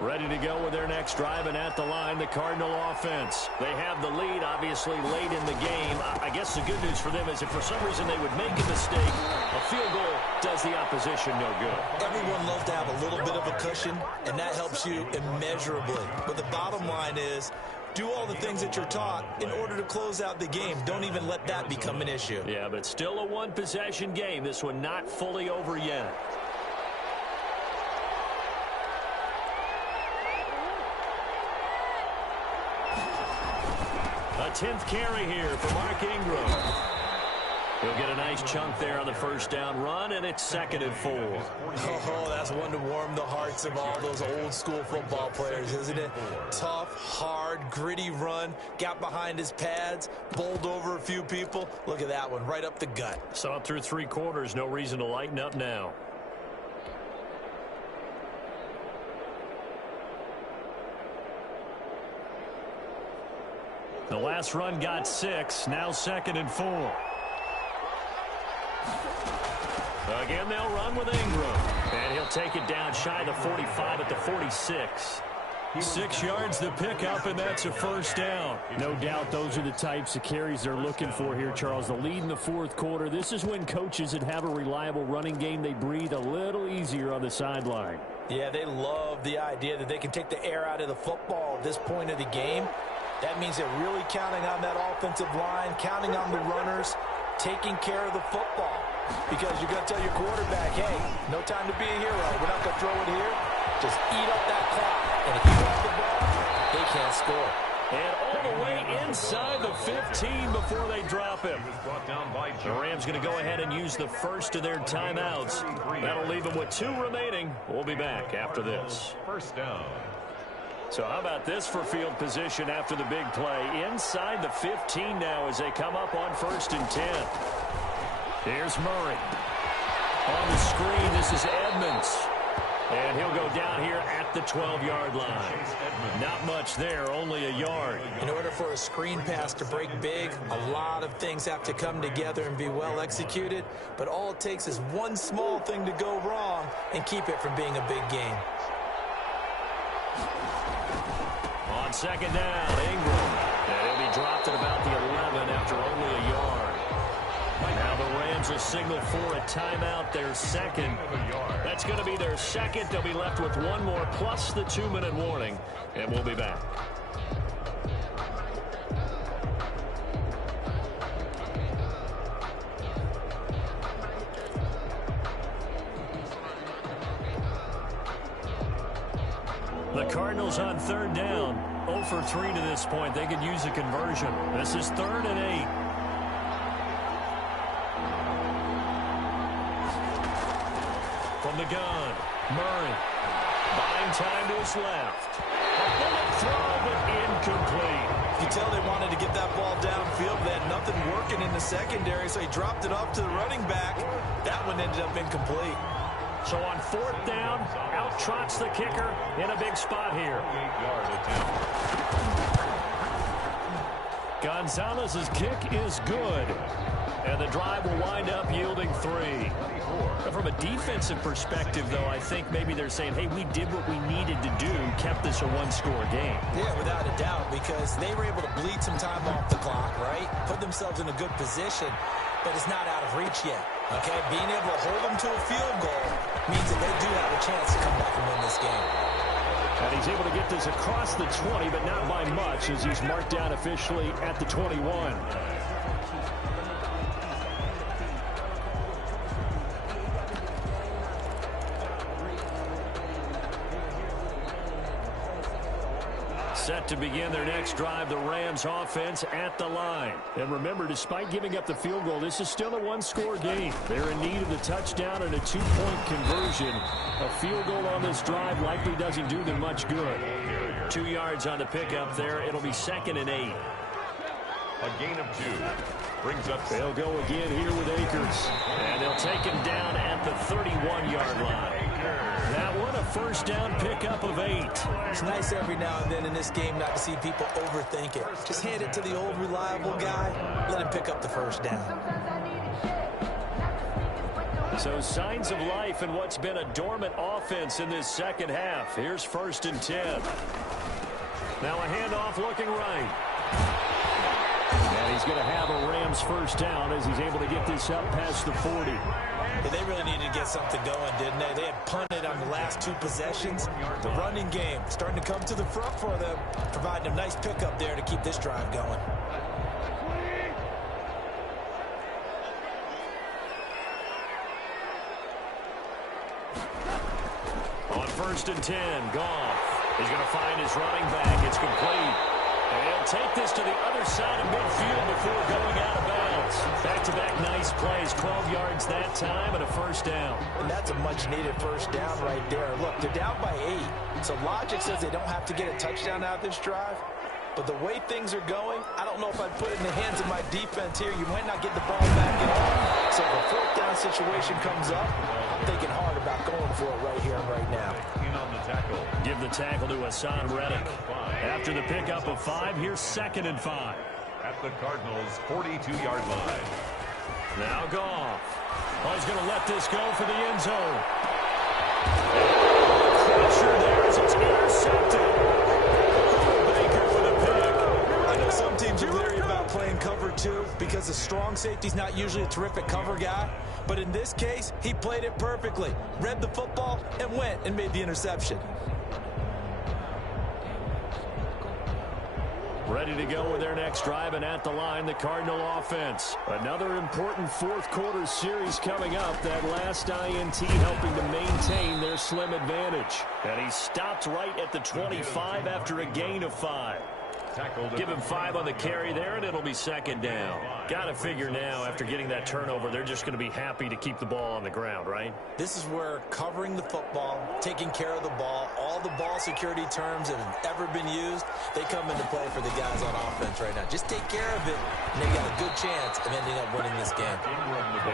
Ready to go with their next drive, and at the line, the Cardinal offense. They have the lead, obviously, late in the game. I guess the good news for them is if for some reason they would make a mistake, a field goal does the opposition no good. Everyone loves to have a little bit of a cushion, and that helps you immeasurably. But the bottom line is, do all the things that you're taught in order to close out the game. Don't even let that become an issue. Yeah, but still a one-possession game. This one not fully over yet. A 10th carry here for Mark Ingram. He'll get a nice chunk there on the first down run, and it's 2nd and 4. Oh, that's one to warm the hearts of all those old-school football players, isn't it? Tough, hard, gritty run, got behind his pads, bowled over a few people. Look at that one, right up the gut. Saw it through 3 quarters, no reason to lighten up now. The last run got 6, now 2nd and 4. Again, they'll run with Ingram. And he'll take it down shy of the 45 at the 46. 6 yards to pick up, and that's a first down. No doubt those are the types of carries they're looking for here, Charles. The lead in the 4th quarter. This is when coaches that have a reliable running game, they breathe a little easier on the sideline. Yeah, they love the idea that they can take the air out of the football at this point of the game. That means they're really counting on that offensive line, counting on the runners, taking care of the football. Because you're going to tell your quarterback, hey, no time to be a hero. We're not going to throw it here. Just eat up that clock. And if you have the ball, they can't score. And all the way inside the 15 before they drop him. The Rams going to go ahead and use the first of their timeouts. That'll leave them with 2 remaining. We'll be back after this. First down. So how about this for field position after the big play? Inside the 15 now as they come up on 1st and 10. Here's Murray. On the screen, this is Edmonds. And he'll go down here at the 12-yard line. Not much there, only a yard. In order for a screen pass to break big, a lot of things have to come together and be well executed. But all it takes is one small thing to go wrong and keep it from being a big game. On 2nd down, Ingram. And he'll be dropped at about the 11 after only a yard. Now the Rams will signal for a timeout, their 2nd. That's going to be their 2nd. They'll be left with 1 more plus the 2-minute warning. And we'll be back. The Cardinals on 3rd down. 0 for 3 to this point. They could use a conversion. This is 3rd and 8. From the gun, Murray. Buying time to his left. A bullet throw, but incomplete. You tell they wanted to get that ball downfield. They had nothing working in the secondary, so he dropped it off to the running back. That one ended up incomplete. So on 4th down, out trots the kicker in a big spot here. 8-yard attempt. Gonzalez's kick is good. And the drive will wind up yielding 3. From a defensive perspective, though, I think maybe they're saying, hey, we did what we needed to do, kept this a 1-score game. Yeah, without a doubt, because they were able to bleed some time off the clock, right? Put themselves in a good position, but it's not out of reach yet, okay? Being able to hold them to a field goal means that they do have a chance to come back and win this game. And he's able to get this across the 20, but not by much, as he's marked down officially at the 21. Set to begin their next drive, the Rams offense at the line. And remember, despite giving up the field goal, this is still a 1-score game. They're in need of the touchdown and a 2-point conversion. A field goal on this drive likely doesn't do them much good. 2 yards on the pickup there. It'll be 2nd and 8. A gain of 2. Brings up. They'll go again here with Akers. And they'll take him down at the 31-yard line. That one, a first down pickup of 8. It's nice every now and then in this game not to see people overthink it. Just hand it to the old reliable guy. Let him pick up the first down. So signs of life in what's been a dormant offense in this second half. Here's 1st and 10. Now a handoff looking right. And he's going to have a Rams first down as he's able to get this up past the 40. Yeah, they really needed to get something going, didn't they? They had punted on the last 2 possessions. The running game starting to come to the front for them, providing a nice pickup there to keep this drive going. On 1st and 10, Goff. He's going to find his running back. It's complete. And he'll take this to the other side of midfield before going out of bounds. Back-to-back nice plays. 12 yards that time and a first down. And that's a much-needed first down right there. Look, they're down by 8. So logic says they don't have to get a touchdown out of this drive. But the way things are going, I don't know if I'd put it in the hands of my defense here. You might not get the ball back at all. So if a 4th down situation comes up, I'm thinking hard about going for it right here and right now. Give the tackle to Hassan Reddick. After the pickup of 5, here's 2nd and 5. At the Cardinals' 42-yard line. Now Goff. Oh, he's going to let this go for the end zone. Pressure there as it's intercepted. Baker with a pick. I know some teams are leery about playing cover 2 because the strong safety's not usually a terrific cover guy. But in this case, he played it perfectly. Read the football and went and made the interception. Ready to go with their next drive, and at the line, the Cardinal offense. Another important 4th quarter series coming up. That last INT helping to maintain their slim advantage. And he stopped right at the 25 after a gain of 5. Give him 5 on the carry there, and it'll be 2nd down. Got to figure now, after getting that turnover, they're just going to be happy to keep the ball on the ground, right? This is where covering the football, taking care of the ball, all the ball security terms that have ever been used, they come into play for the guys on offense right now. Just take care of it, and they got a good chance of ending up winning this game.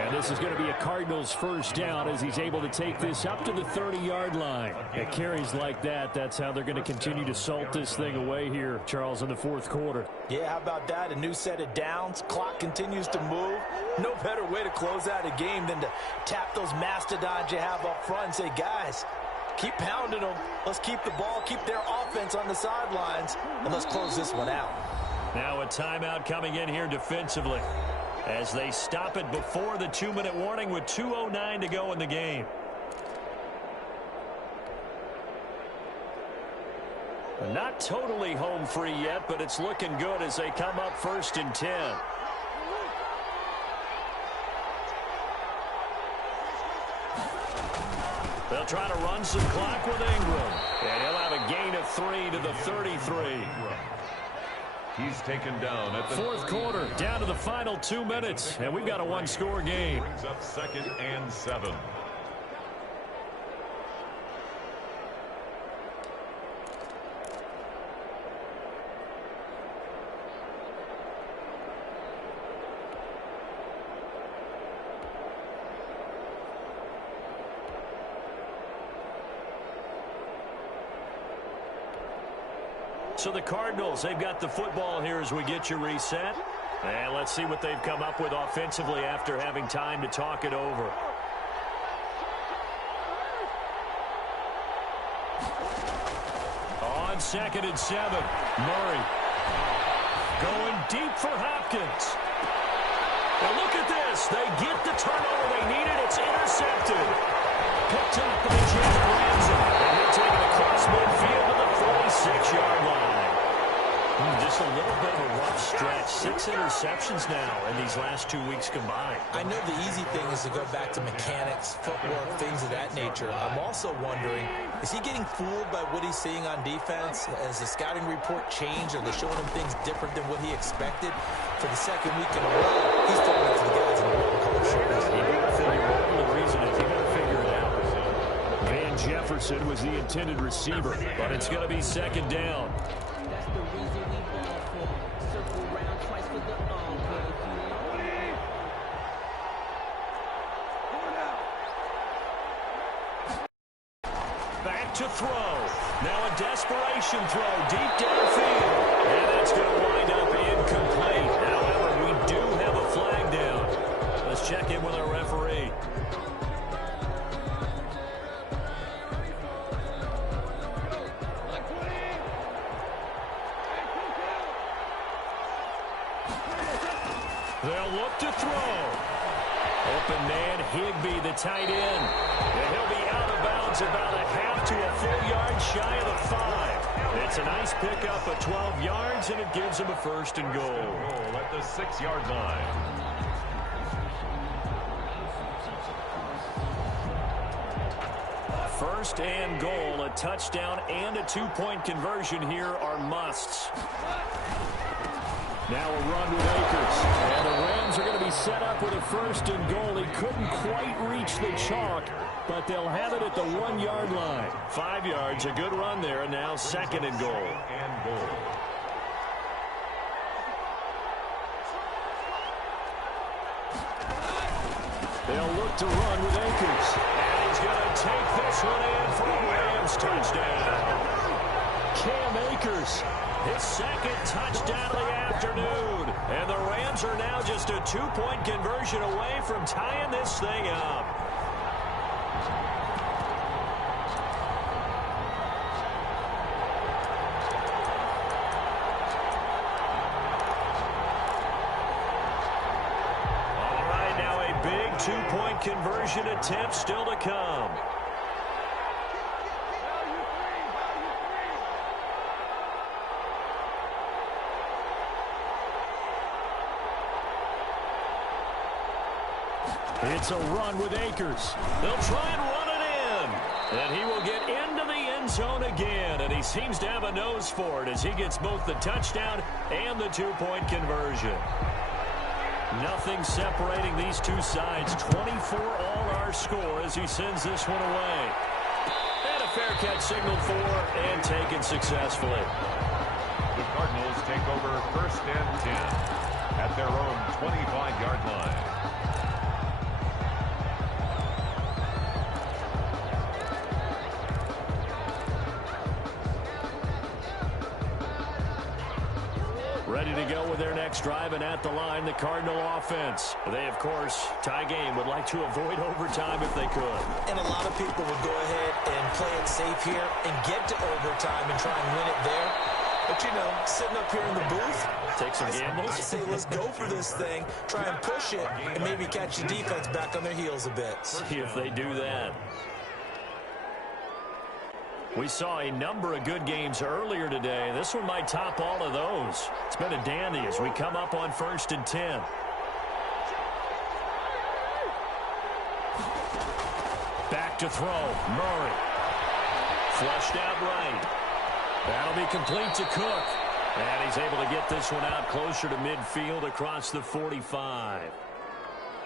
And this is going to be a Cardinals first down as he's able to take this up to the 30-yard line. At carries like that, that's how they're going to continue to salt this thing away here, Charles, in the 4th quarter. Yeah, how about that? A new set of downs. Clock continues to move. No better way to close out a game than to tap those mastodons you have up front and say, guys, keep pounding them. Let's keep the ball, keep their offense on the sidelines, and let's close this one out. Now a timeout coming in here defensively as they stop it before the 2-minute warning with 2:09 to go in the game. Not totally home free yet, but it's looking good as they come up 1st and 10. They'll try to run some clock with Ingram. And he'll have a gain of 3 to the 33. He's taken down at the 4th quarter, down to the final 2 minutes, and we've got a 1-score game. Brings up 2nd and 7. So the Cardinals, they've got the football here as we get you reset. And let's see what they've come up with offensively after having time to talk it over. On 2nd and 7, Murray going deep for Hopkins. Now look at this. They get the turnover they needed. It's intercepted. Picked up by Jack Ramsey. And he'll take it across midfield to the 46-yard line. Just a little bit of a rough stretch. 6 interceptions now in these last 2 weeks combined. I know the easy thing is to go back to mechanics, footwork, things of that nature. I'm also wondering, is he getting fooled by what he's seeing on defense? Has the scouting report changed? Are they showing him things different than what he expected? For the 2nd week in a row, he's throwing it to the guys in the red color shirts. The reason is you got to figure it out. Van Jefferson was the intended receiver, but it's going to be 2nd down. Back to throw. Now a desperation throw deep downfield. And that's going to wind up incomplete. However, we do have a flag down. Let's check in with our referee. They'll look to throw. Open man, Higbee, the tight end. And he'll be out of bounds about a half to a full yard shy of the 5. It's a nice pickup of 12 yards, and it gives him a 1st and goal. At the 6-yard line. First and goal, a touchdown and a 2-point conversion here are musts. Now a run with Akers. And the Rams are going to be set up with a 1st and goal. He couldn't quite reach the chalk, but they'll have it at the 1-yard line. 5 yards, a good run there, and now 2nd and goal. They'll look to run with Akers. And he's going to take this one in for a Rams touchdown. Cam Akers, his 2nd touchdown of the afternoon. And the Rams are now just a 2-point conversion away from tying this thing up. All right, now a big 2-point conversion attempt still to come. It's a run with Akers. They'll try and run it in. And he will get into the end zone again. And he seems to have a nose for it as he gets both the touchdown and the 2-point conversion. Nothing separating these two sides. 24 all our score as he sends this one away. And a fair catch signaled for and taken successfully. The Cardinals take over 1st and 10 at their own 25-yard line. Ready to go with their next drive, and at the line, the Cardinal offense. They, of course, tie game, would like to avoid overtime if they could. And a lot of people would go ahead and play it safe here and get to overtime and try and win it there. But, you know, sitting up here in the booth, take some gambles. I say let's go for this thing, try and push it, and maybe catch the defense back on their heels a bit. See if they do that. We saw a number of good games earlier today. This one might top all of those. It's been a dandy as we come up on 1st and 10. Back to throw. Murray. Flushed out right. That'll be complete to Cook. And he's able to get this one out closer to midfield across the 45.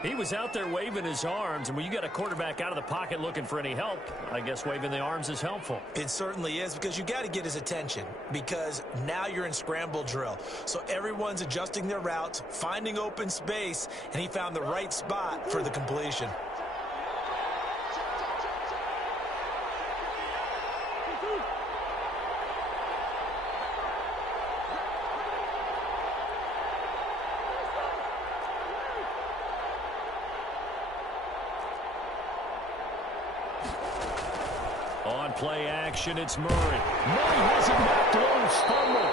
He was out there waving his arms, and when you got a quarterback out of the pocket looking for any help, I guess waving the arms is helpful. It certainly is, because you got to get his attention, because now you're in scramble drill. So everyone's adjusting their routes, finding open space, and he found the right spot for the completion. On play action, it's Murray. Murray has it knocked loose, fumble.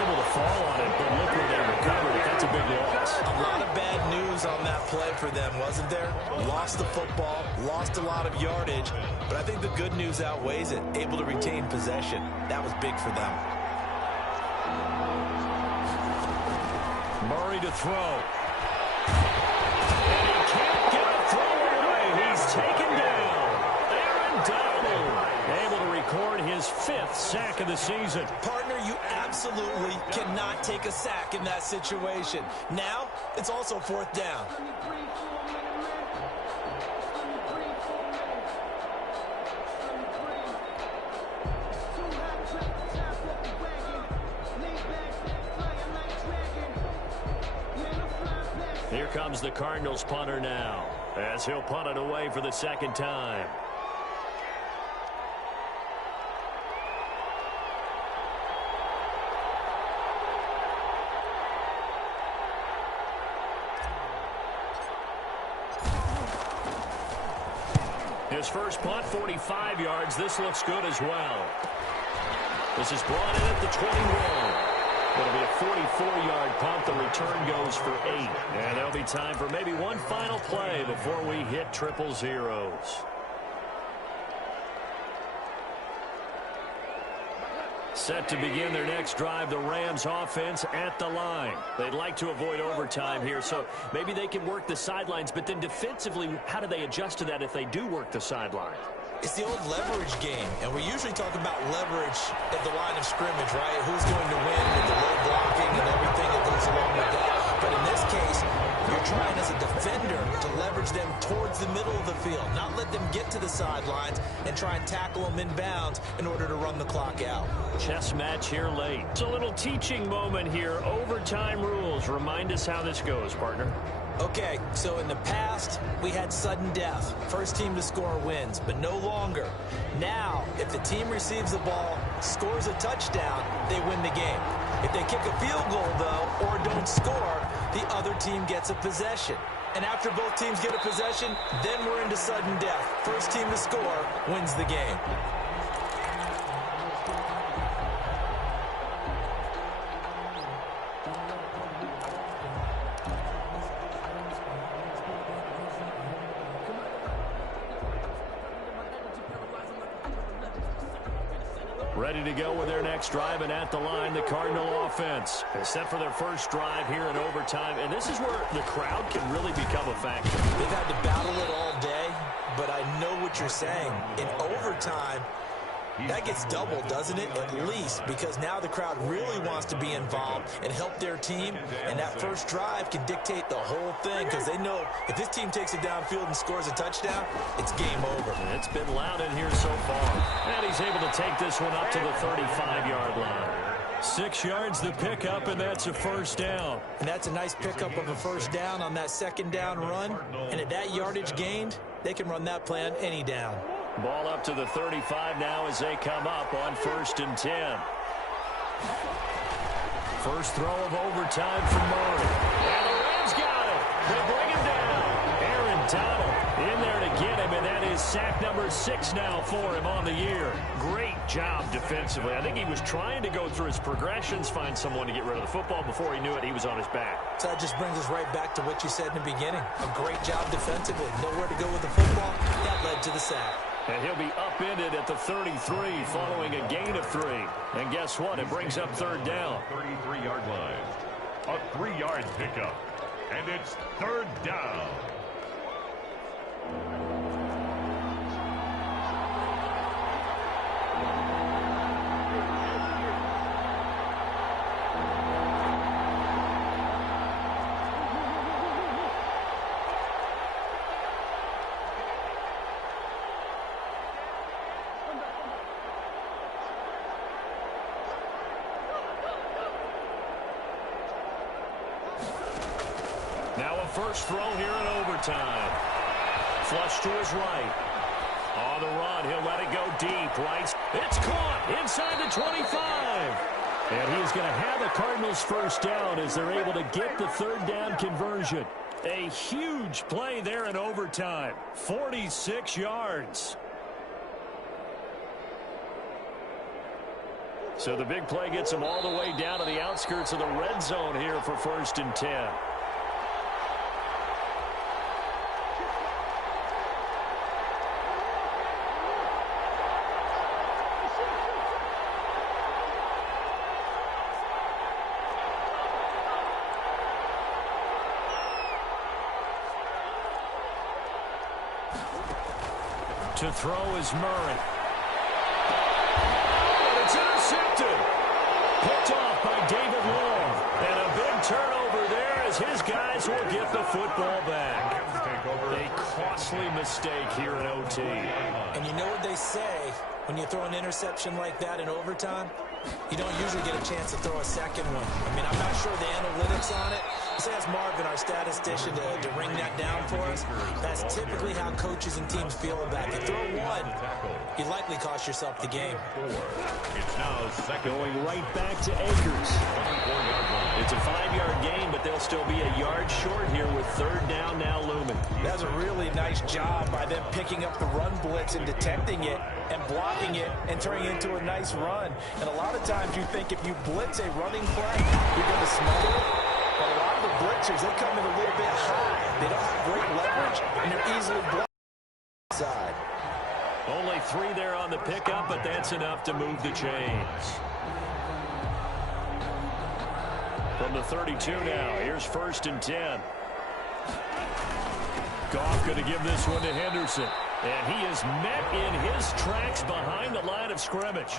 Able to fall on it, but look where they recovered it. That's a big loss. A lot of bad news on that play for them, wasn't there? Lost the football, lost a lot of yardage, but I think the good news outweighs it. Able to retain possession. That was big for them. Murray to throw. And he can't get a throw away. He's taken down. Donald able to record his 5th sack of the season. Partner, you absolutely cannot take a sack in that situation. Now, it's also 4th down. Here comes the Cardinals punter now, as he'll punt it away for the 2nd time. His first punt, 45 yards. This looks good as well. This is brought in at the 21. It'll be a 44-yard punt. The return goes for 8. And there'll be time for maybe one final play before we hit triple zeros. Set to begin their next drive, the Rams offense at the line. They'd like to avoid overtime here, so maybe they can work the sidelines, but then defensively, how do they adjust to that if they do work the sideline? It's the old leverage game, and we usually talk about leverage at the line of scrimmage, right? Who's going to win with the low blocking and everything that goes along with that. But in this case, you're trying as a defender to leverage them towards the middle of the field, not let them get to the sidelines and try and tackle them inbounds in order to run the clock out. Chess match here late. It's a little teaching moment here. Overtime rules. Remind us how this goes, partner. Okay, so in the past, we had sudden death. First team to score wins, but no longer. Now, if the team receives the ball, scores a touchdown, they win the game. If they kick a field goal, though, or don't score, the other team gets a possession. And after both teams get a possession, then we're into sudden death. First team to score wins the game. Ready to go with their next drive, and at the line, the Cardinal offense is set for their first drive here in overtime, and this is where the crowd can really become a factor. They've had to battle it all day, but I know what you're saying. In overtime, that gets doubled, doesn't it? At least, because now the crowd really wants to be involved and help their team, and that first drive can dictate the whole thing, because they know if this team takes it downfield and scores a touchdown, it's game over. It's been loud in here so far, and he's able to take this one up to the 35-yard line. 6 yards the pickup, and that's a first down. And that's a nice pickup of a first down on that second down run, and at that yardage gained, they can run that play on any down. Ball up to the 35 now as they come up on 1st and 10. First throw of overtime for Murray. And the Rams got it. They bring him down. Aaron Donald in there to get him, and that is sack number 6 now for him on the year. Great job defensively. I think he was trying to go through his progressions, find someone to get rid of the football. Before he knew it, he was on his back. So that just brings us right back to what you said in the beginning. A great job defensively. Nowhere to go with the football. That led to the sack. And he'll be upended at the 33 following a gain of 3. And guess what? It brings up 3rd down. 33-yard line. A 3-yard pickup. And it's 3rd down. Now a first throw here in overtime. Flush to his right. On the run, he'll let it go deep. Right. It's caught inside the 25. And he's going to have the Cardinals first down as they're able to get the 3rd down conversion. A huge play there in overtime. 46 yards. So the big play gets him all the way down to the outskirts of the red zone here for 1st and 10. To throw is Murray. And it's intercepted. Picked off by David Long. And a big turnover there as his guys will get the football back. A costly mistake here in OT. And you know what they say, when you throw an interception like that in overtime, you don't usually get a chance to throw a second one. I mean, I'm not sure the analytics on it. Let's ask Marvin, our statistician, to ring that down for us. That's typically how coaches and teams feel about it. You throw one, you likely cost yourself the game. It's now second. Going right back to Akers. It's a 5-yard gain, but they'll still be a yard short here with third down now looming. That's a really nice job by them picking up the run blitz and detecting it and blocking it and turning it into a nice run. And a lot of times you think if you blitz a running play, you're going to smother it. But a lot of the blitzers, they come in a little bit high. They don't have great leverage, and they're easily blocked inside. Only 3 there on the pickup, but that's enough to move the chains. From the 32 now, here's 1st and 10. Goff going to give this one to Henderson. And he is met in his tracks behind the line of scrimmage.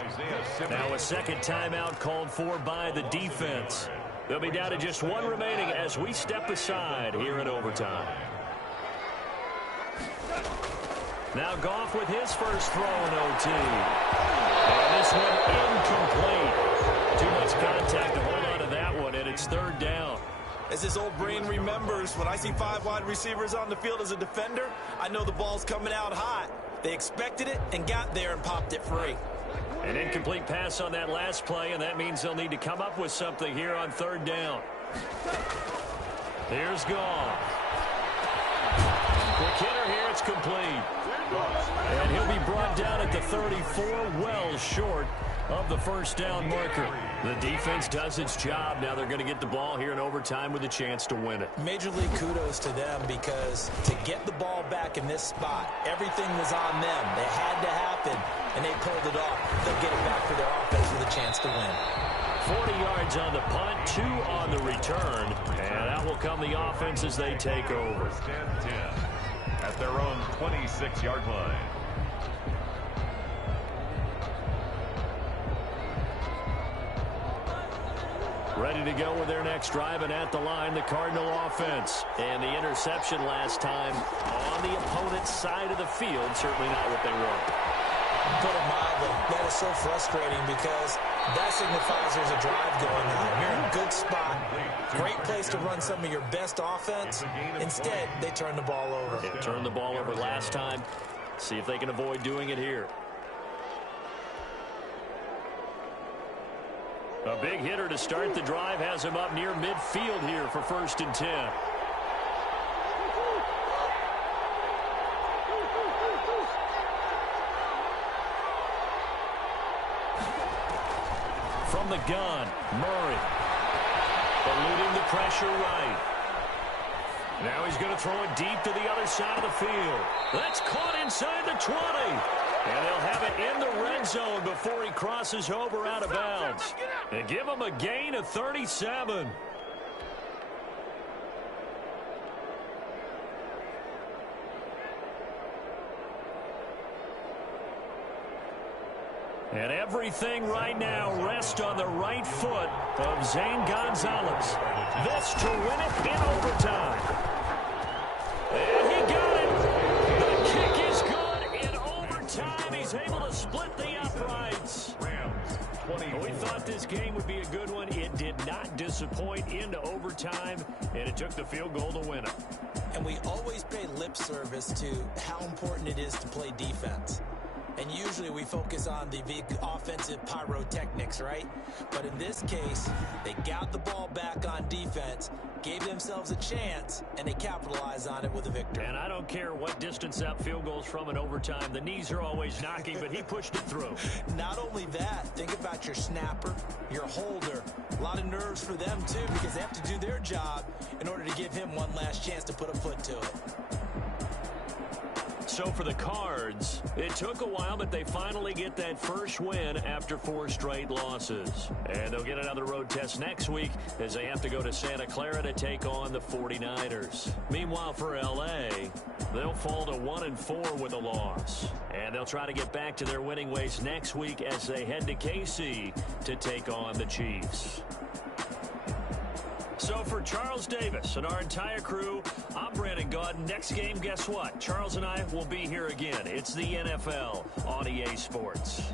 Now a second timeout called for by the defense. They'll be down to just 1 remaining as we step aside here in overtime. Now Goff with his first throw in OT. And this one incomplete. Too much contact to hold on to that one, and it's 3rd down. As his old brain remembers, when I see 5 wide receivers on the field as a defender, I know the ball's coming out hot. They expected it and got there and popped it free. An incomplete pass on that last play, and that means they'll need to come up with something here on 3rd down. Here's Goff. Quick hitter here, it's complete. And he'll be brought down at the 34, well short of the 1st down marker. The defense does its job. Now they're going to get the ball here in overtime with a chance to win it. Major league kudos to them, because to get the ball back in this spot, everything was on them. They had to happen, and they pulled it off. They'll get it back for their offense with a chance to win. 40 yards on the punt, 2 on the return, and that will come the offense as they take over. 1st and 10 at their own 26-yard line. Ready to go with their next drive, and at the line, the Cardinal offense. And the interception last time on the opponent's side of the field, certainly not what they want. Put it mildly, that is so frustrating, because that signifies there's a drive going on. You're in a good spot, great place to run some of your best offense. Instead, they turn the ball over. They turned the ball over last time. See if they can avoid doing it here. A big hitter to start the drive has him up near midfield here for 1st and 10. From the gun, Murray. Eluding the pressure right. Now he's going to throw it deep to the other side of the field. That's caught inside the 20. And they'll have it in the red zone before he crosses over out of bounds. And give him a gain of 37. And everything right now rests on the right foot of Zane Gonzalez. This to win it in overtime. And he got it. The kick is good in overtime. He's able to split the uprights. We thought this game would be a good one. It did not disappoint into overtime, and it took the field goal to win it. And we always pay lip service to how important it is to play defense. And usually we focus on the big offensive pyrotechnics, right? But in this case, they got the ball back on defense, gave themselves a chance, and they capitalized on it with a victory. And I don't care what distance that field goes from in overtime. The knees are always knocking, but he pushed it through. Not only that, think about your snapper, your holder. A lot of nerves for them, too, because they have to do their job in order to give him one last chance to put a foot to it. So for the Cards, it took a while, but they finally get that first win after 4 straight losses. And they'll get another road test next week as they have to go to Santa Clara to take on the 49ers. Meanwhile, for L.A., they'll fall to 1-4 with a loss. And they'll try to get back to their winning ways next week as they head to KC to take on the Chiefs. So for Charles Davis and our entire crew, I'm Brandon Gaudin. Next game, guess what? Charles and I will be here again. It's the NFL on EA Sports.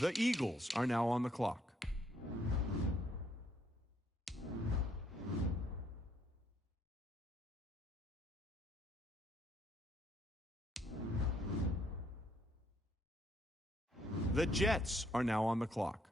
The Eagles are now on the clock. The Jets are now on the clock.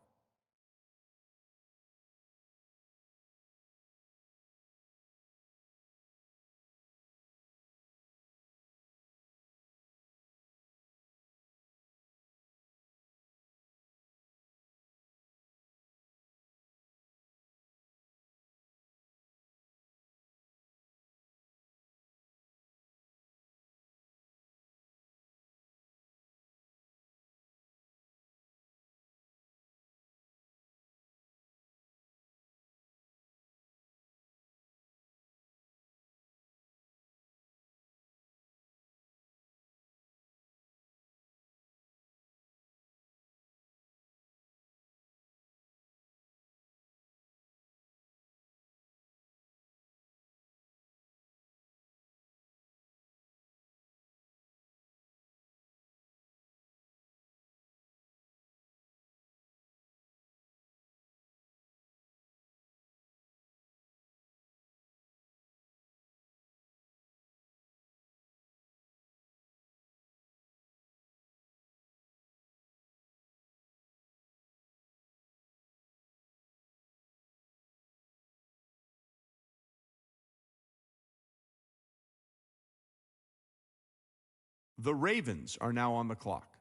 The Ravens are now on the clock.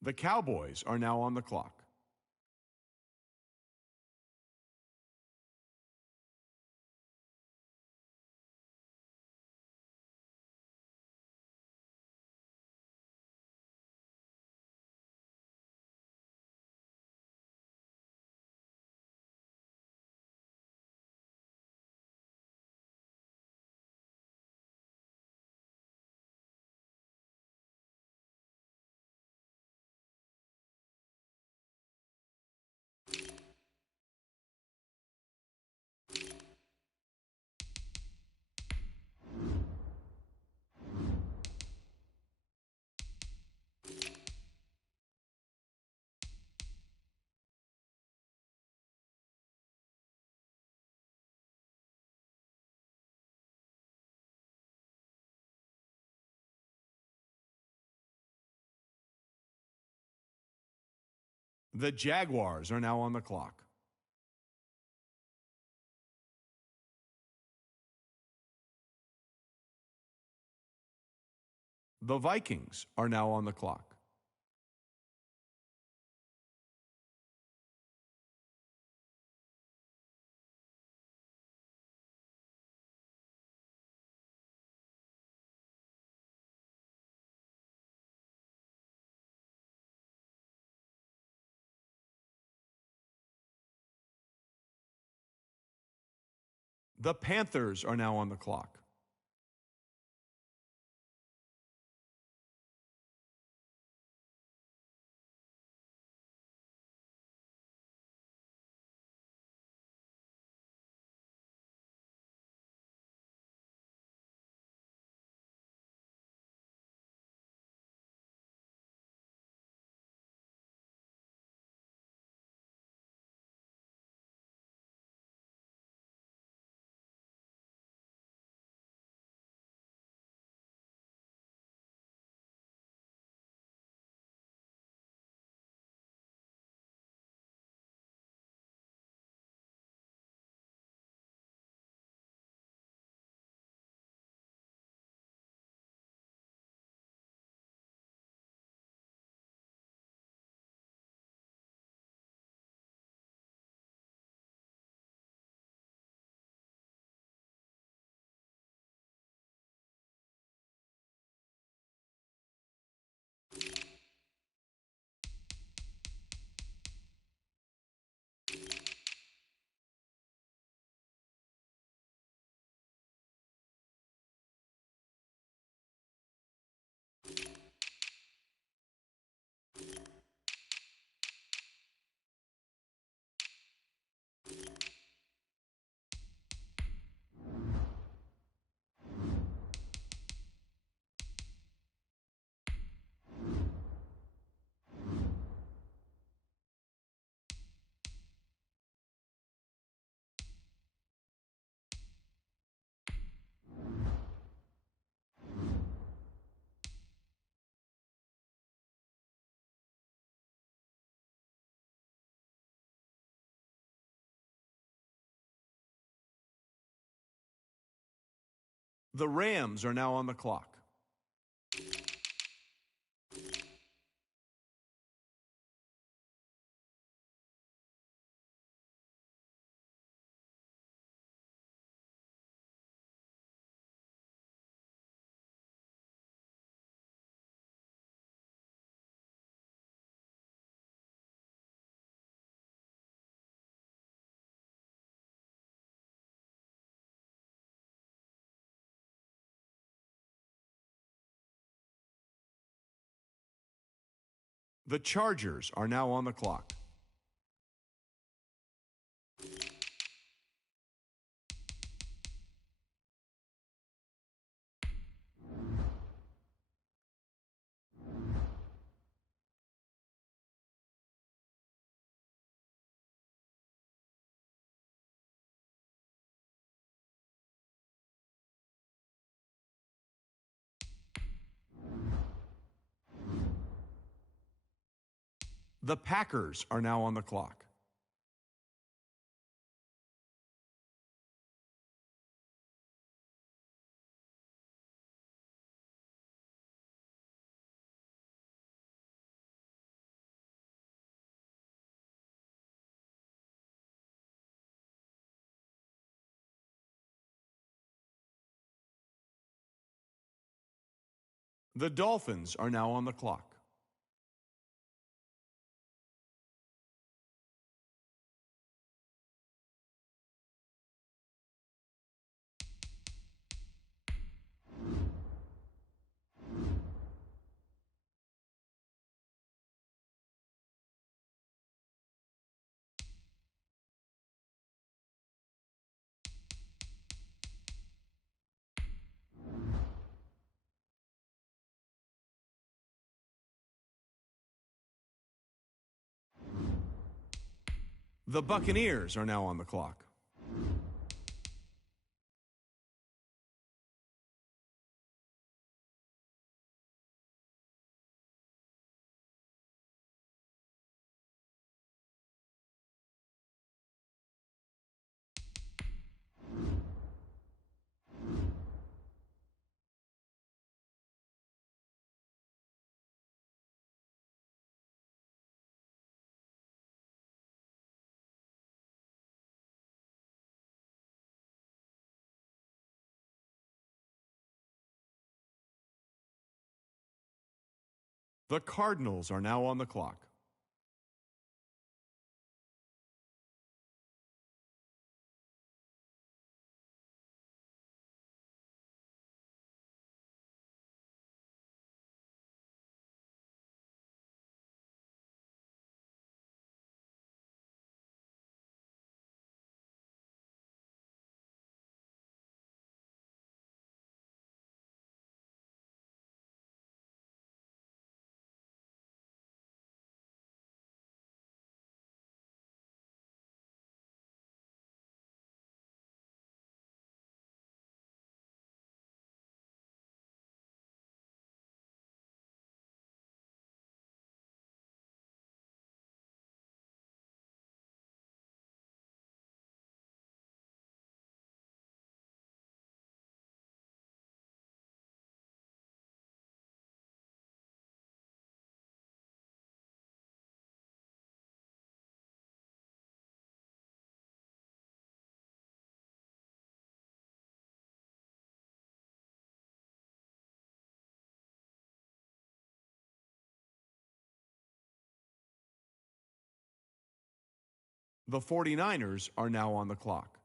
The Cowboys are now on the clock. The Jaguars are now on the clock. The Vikings are now on the clock. The Panthers are now on the clock. The Rams are now on the clock. The Chargers are now on the clock. The Packers are now on the clock. The Dolphins are now on the clock. The Buccaneers are now on the clock. The Cardinals are now on the clock. The 49ers are now on the clock.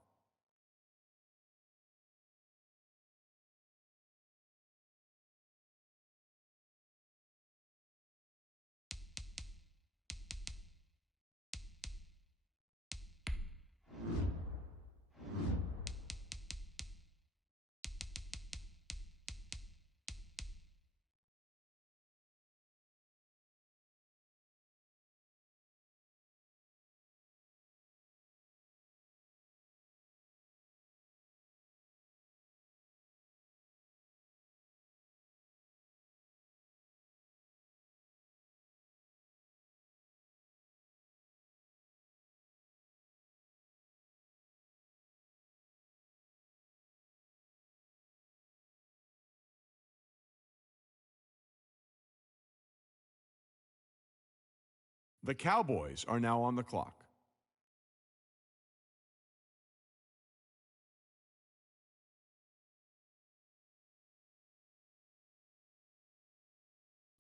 The Cowboys are now on the clock.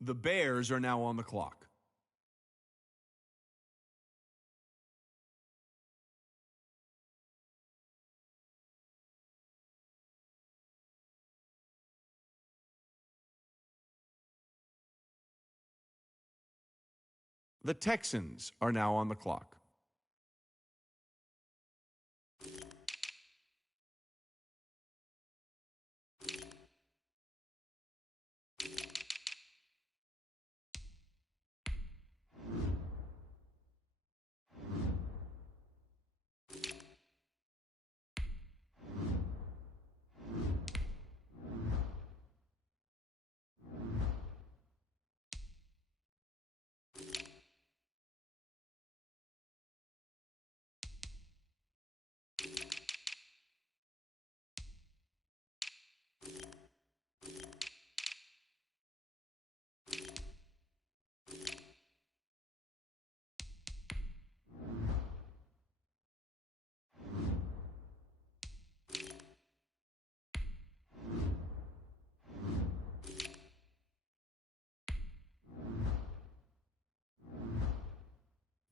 The Bears are now on the clock. The Texans are now on the clock.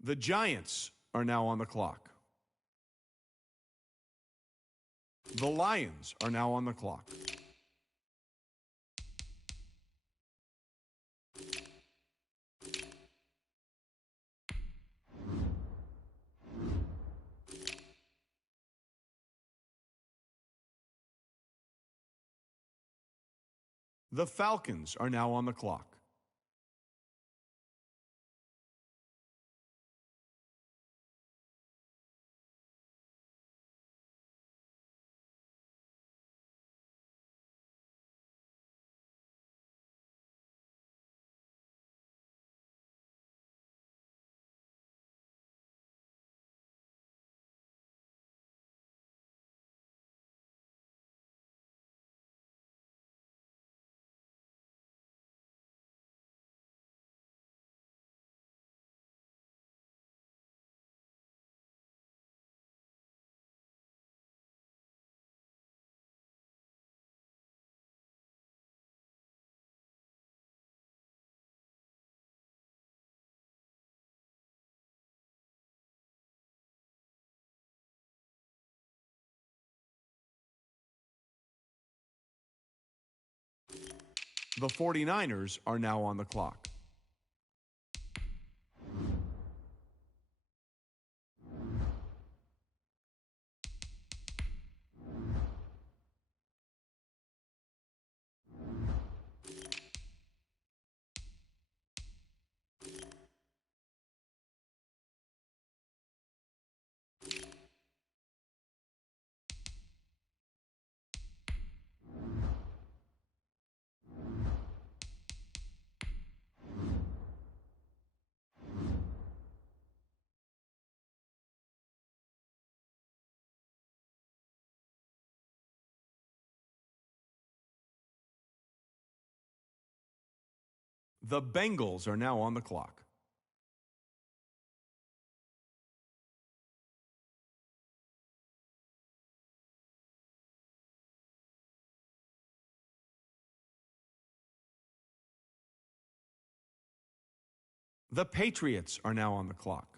The Giants are now on the clock. The Lions are now on the clock. The Falcons are now on the clock. The 49ers are now on the clock. The Bengals are now on the clock. The Patriots are now on the clock.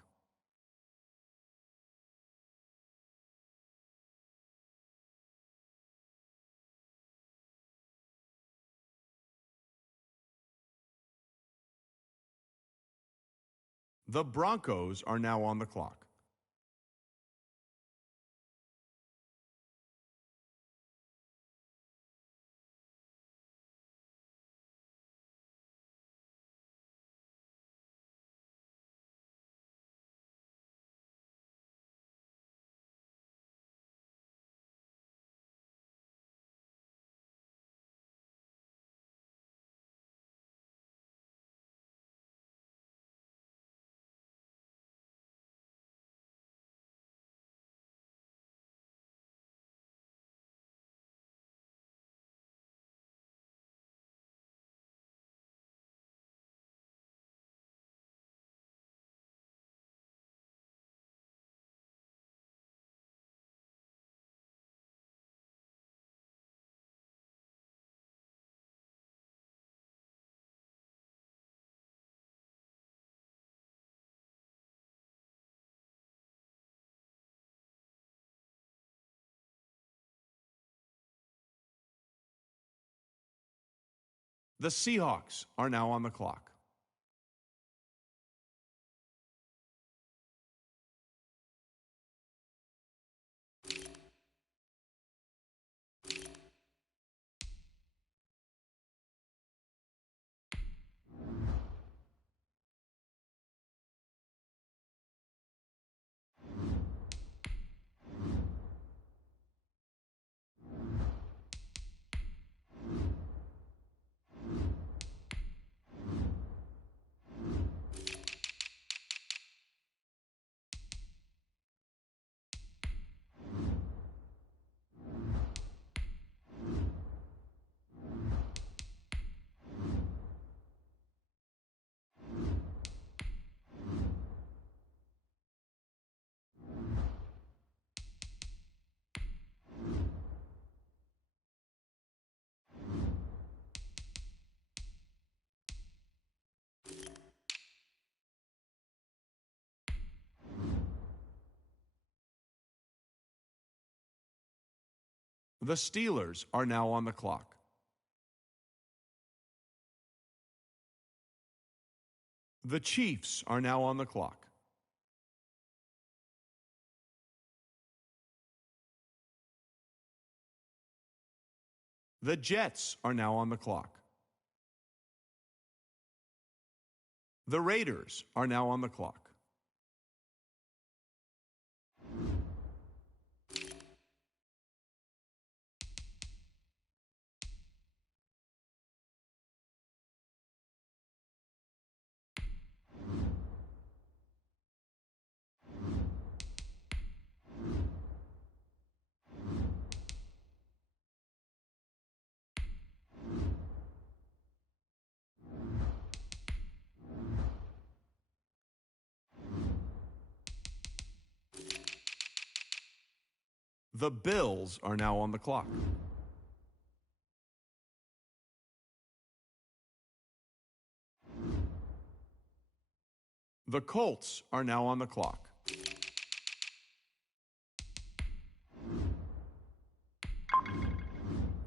The Broncos are now on the clock. The Seahawks are now on the clock. The Steelers are now on the clock. The Chiefs are now on the clock. The Jets are now on the clock. The Raiders are now on the clock. The Bills are now on the clock. The Colts are now on the clock.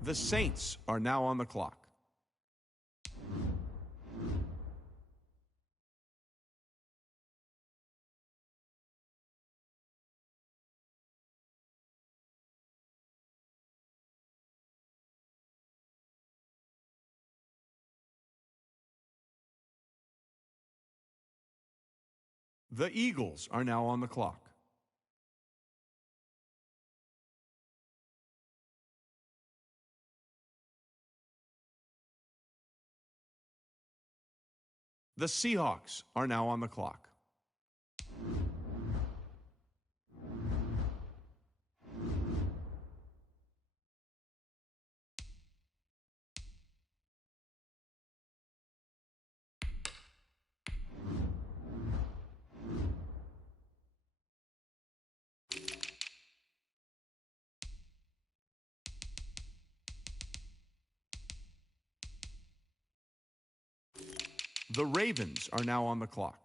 The Saints are now on the clock. The Eagles are now on the clock. The Seahawks are now on the clock. The Ravens are now on the clock.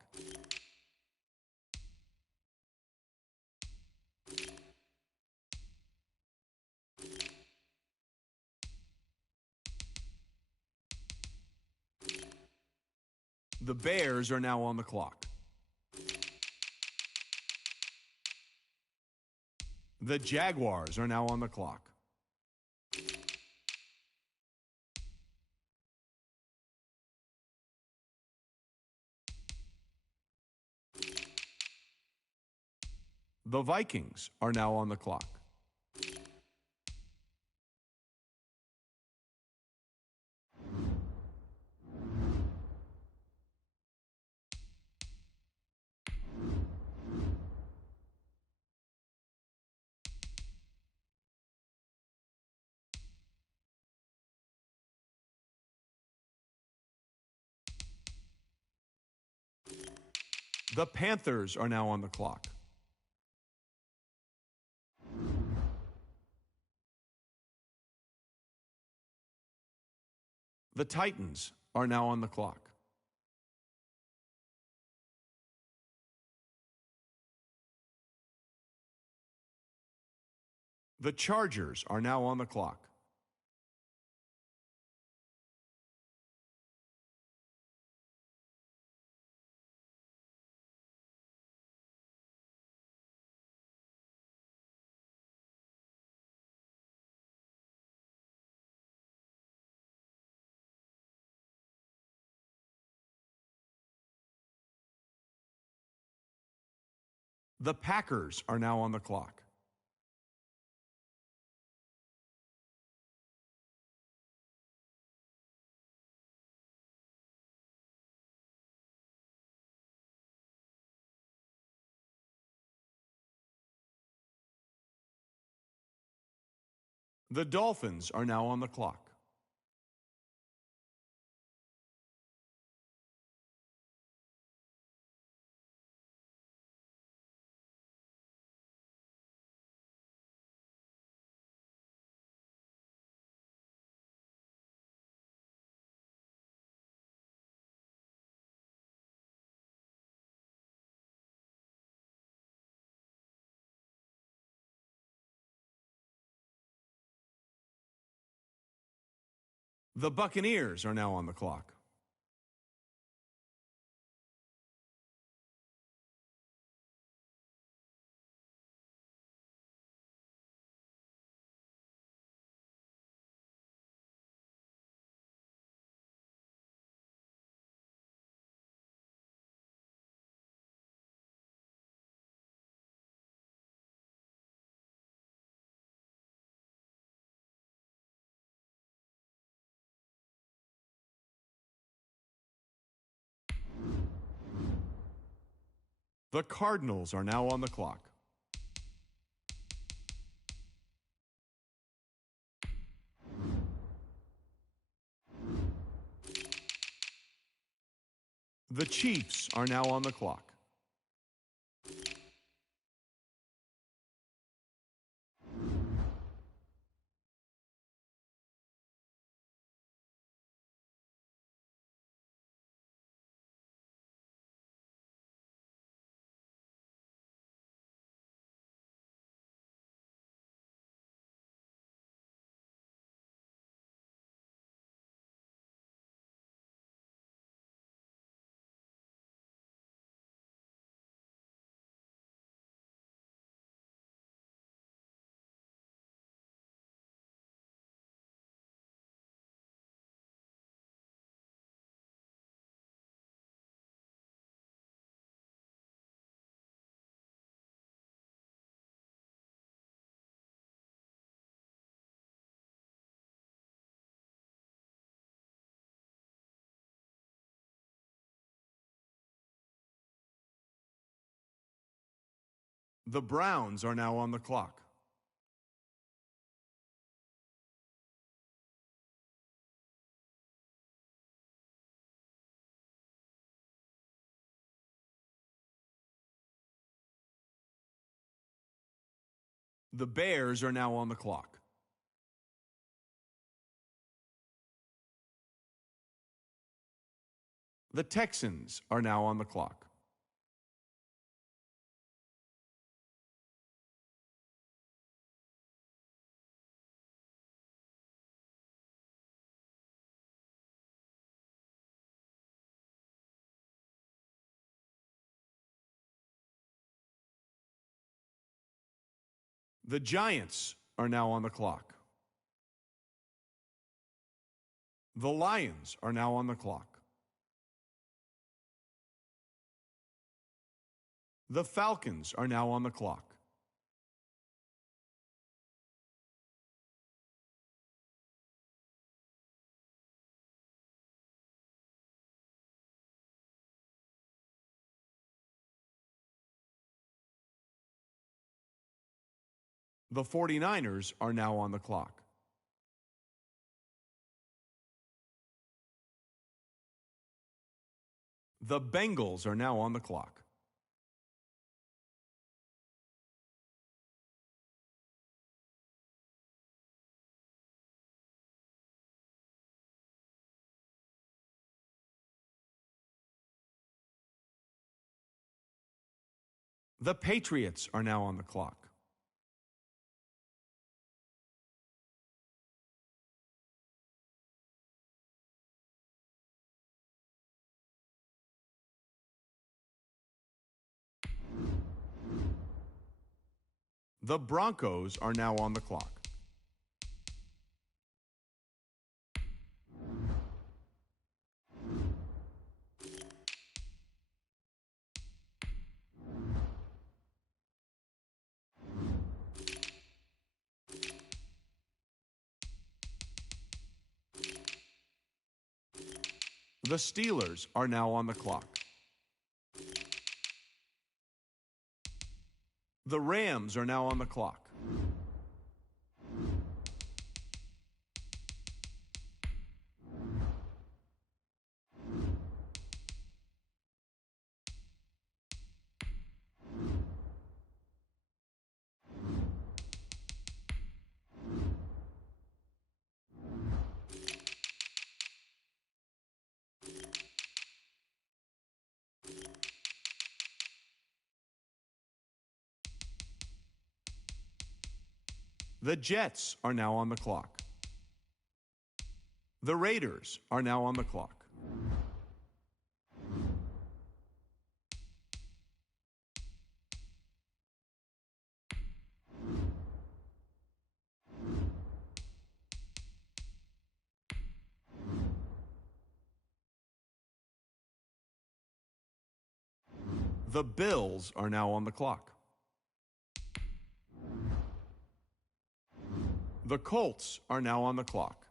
The Bears are now on the clock. The Jaguars are now on the clock. The Vikings are now on the clock. The Panthers are now on the clock. The Titans are now on the clock. The Chargers are now on the clock. The Packers are now on the clock. The Dolphins are now on the clock. The Buccaneers are now on the clock. The Cardinals are now on the clock. The Chiefs are now on the clock. The Browns are now on the clock. The Bears are now on the clock. The Texans are now on the clock. The Giants are now on the clock. The Lions are now on the clock. The Falcons are now on the clock. The 49ers are now on the clock. The Bengals are now on the clock. The Patriots are now on the clock. The Broncos are now on the clock. The Steelers are now on the clock. The Rams are now on the clock. The Jets are now on the clock. The Raiders are now on the clock. The Bills are now on the clock. The Colts are now on the clock.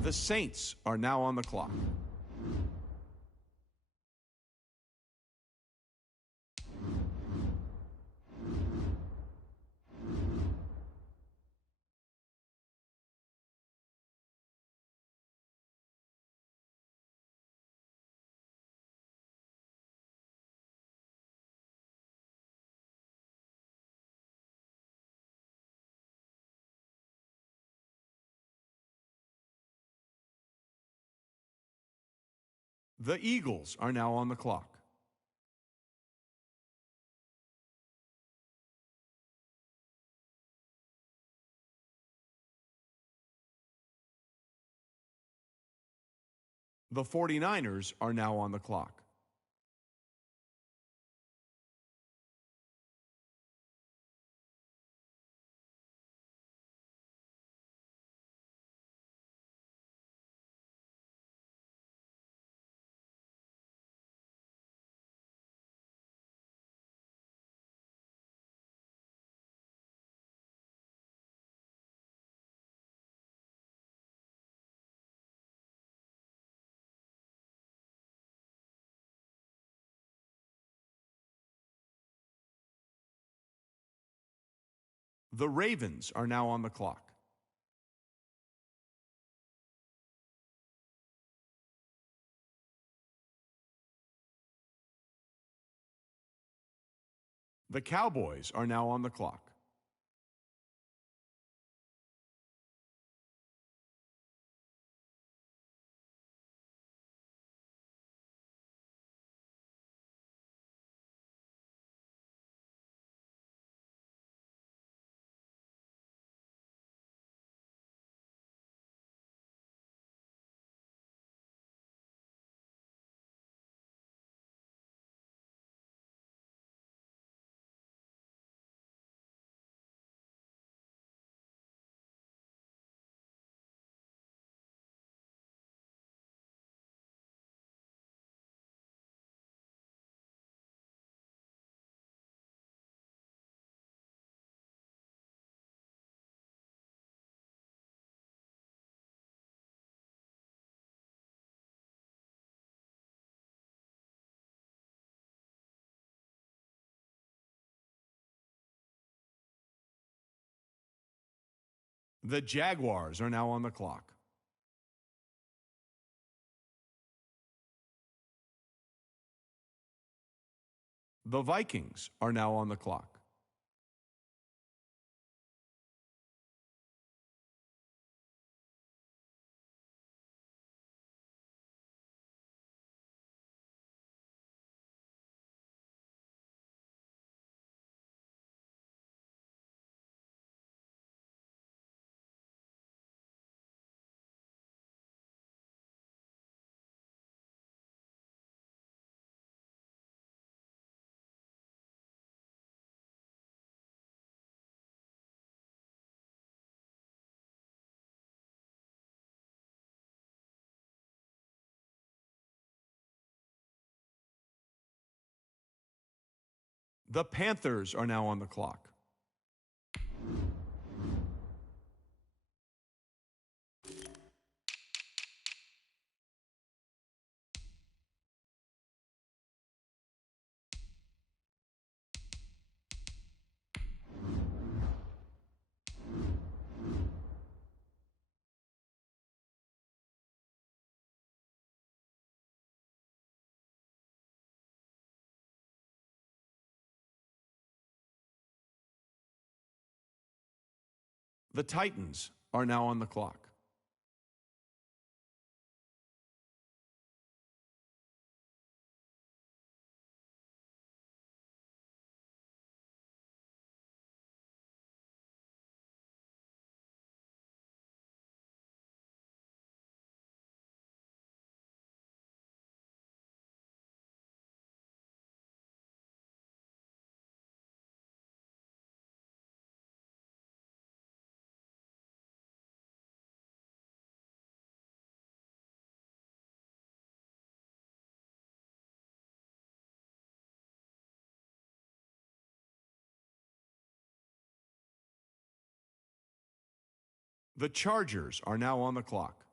The Saints are now on the clock. The Eagles are now on the clock. The 49ers are now on the clock. The Ravens are now on the clock. The Cowboys are now on the clock. The Jaguars are now on the clock. The Vikings are now on the clock. The Panthers are now on the clock. The Titans are now on the clock. The Chargers are now on the clock.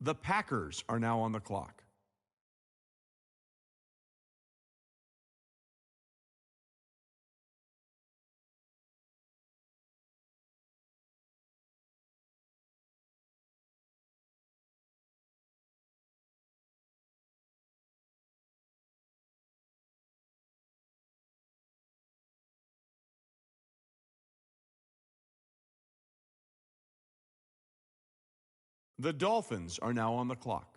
The Packers are now on the clock. The Dolphins are now on the clock.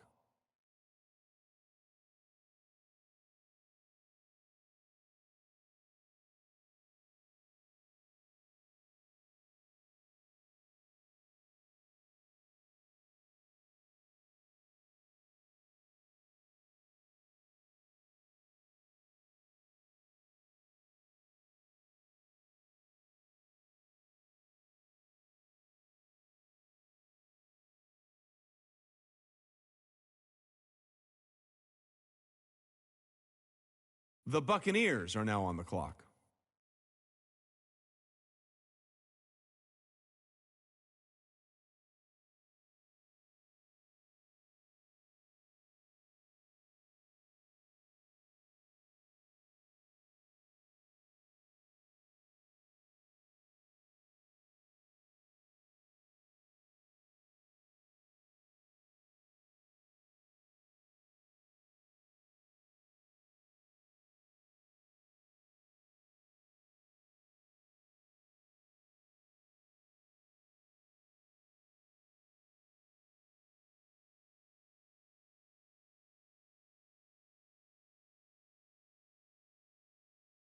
The Buccaneers are now on the clock.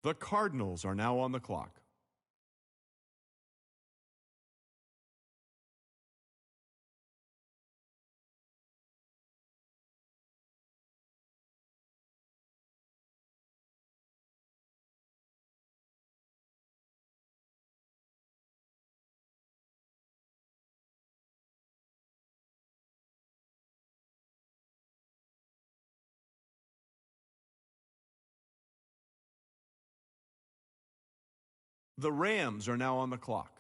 The Cardinals are now on the clock. The Rams are now on the clock.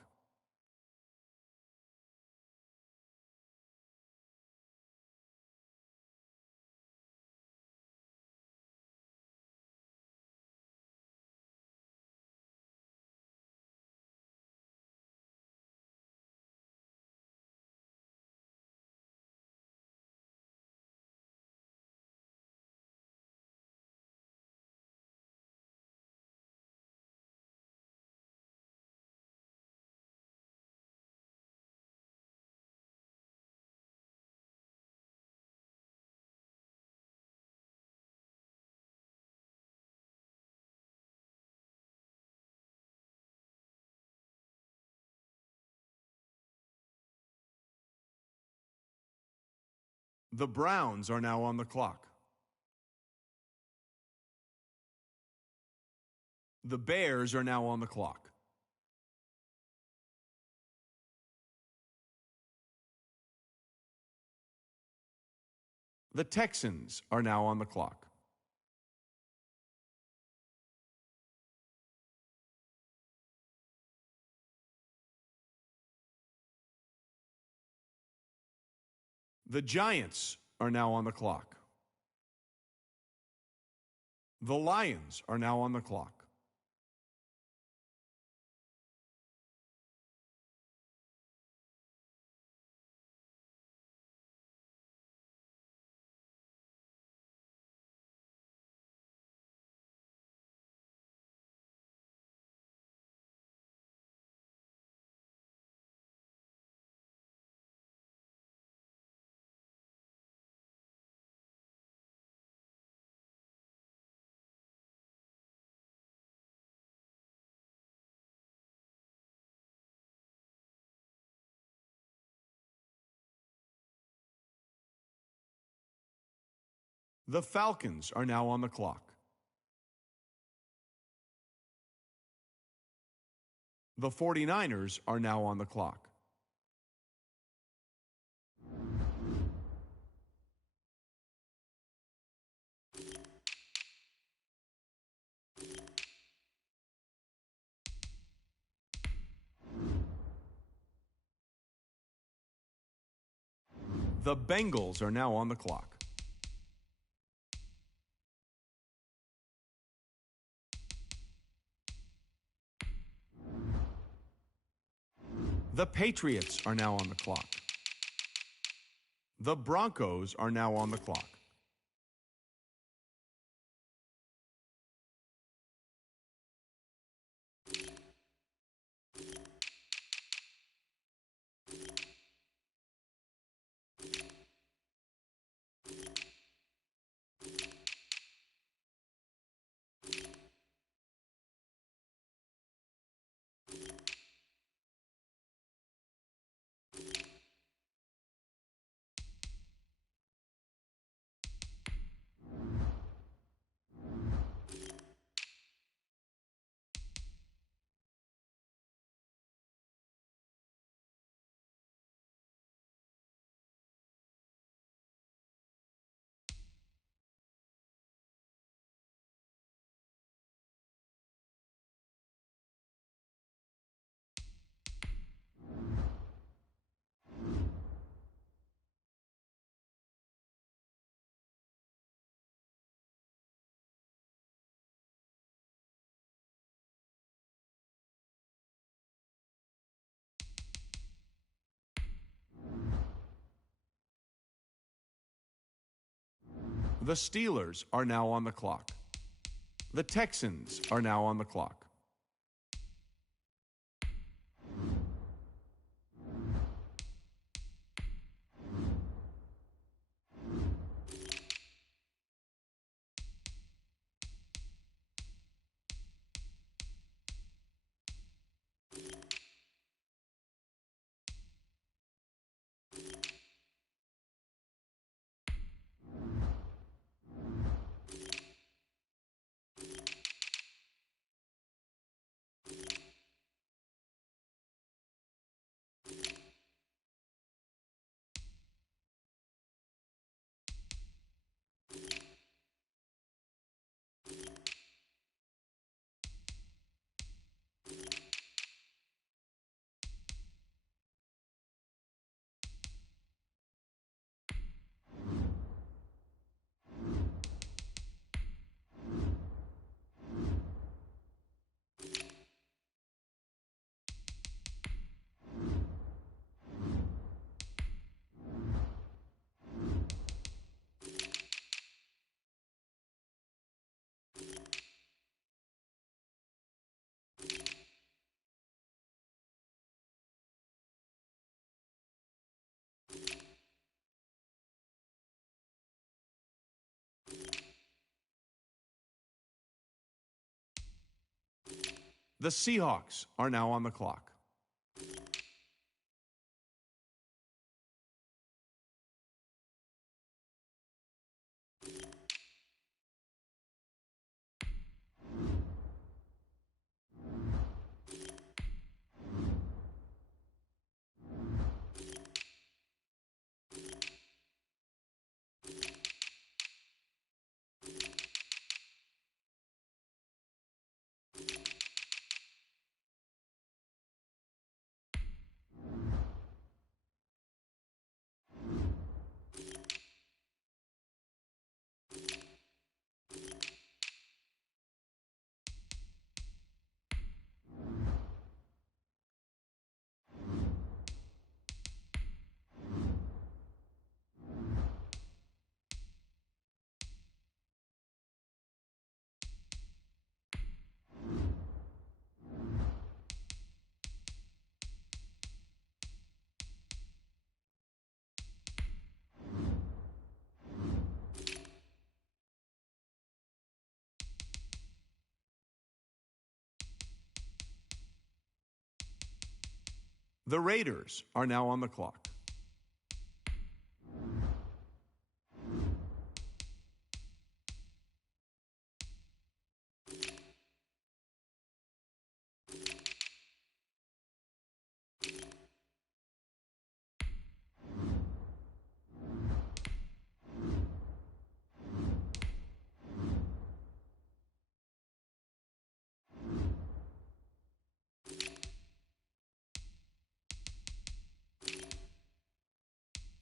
The Browns are now on the clock. The Bears are now on the clock. The Texans are now on the clock. The Giants are now on the clock. The Lions are now on the clock. The Falcons are now on the clock. The 49ers are now on the clock. The Bengals are now on the clock. The Patriots are now on the clock. The Broncos are now on the clock. The Steelers are now on the clock. The Texans are now on the clock. The Seahawks are now on the clock. The Raiders are now on the clock.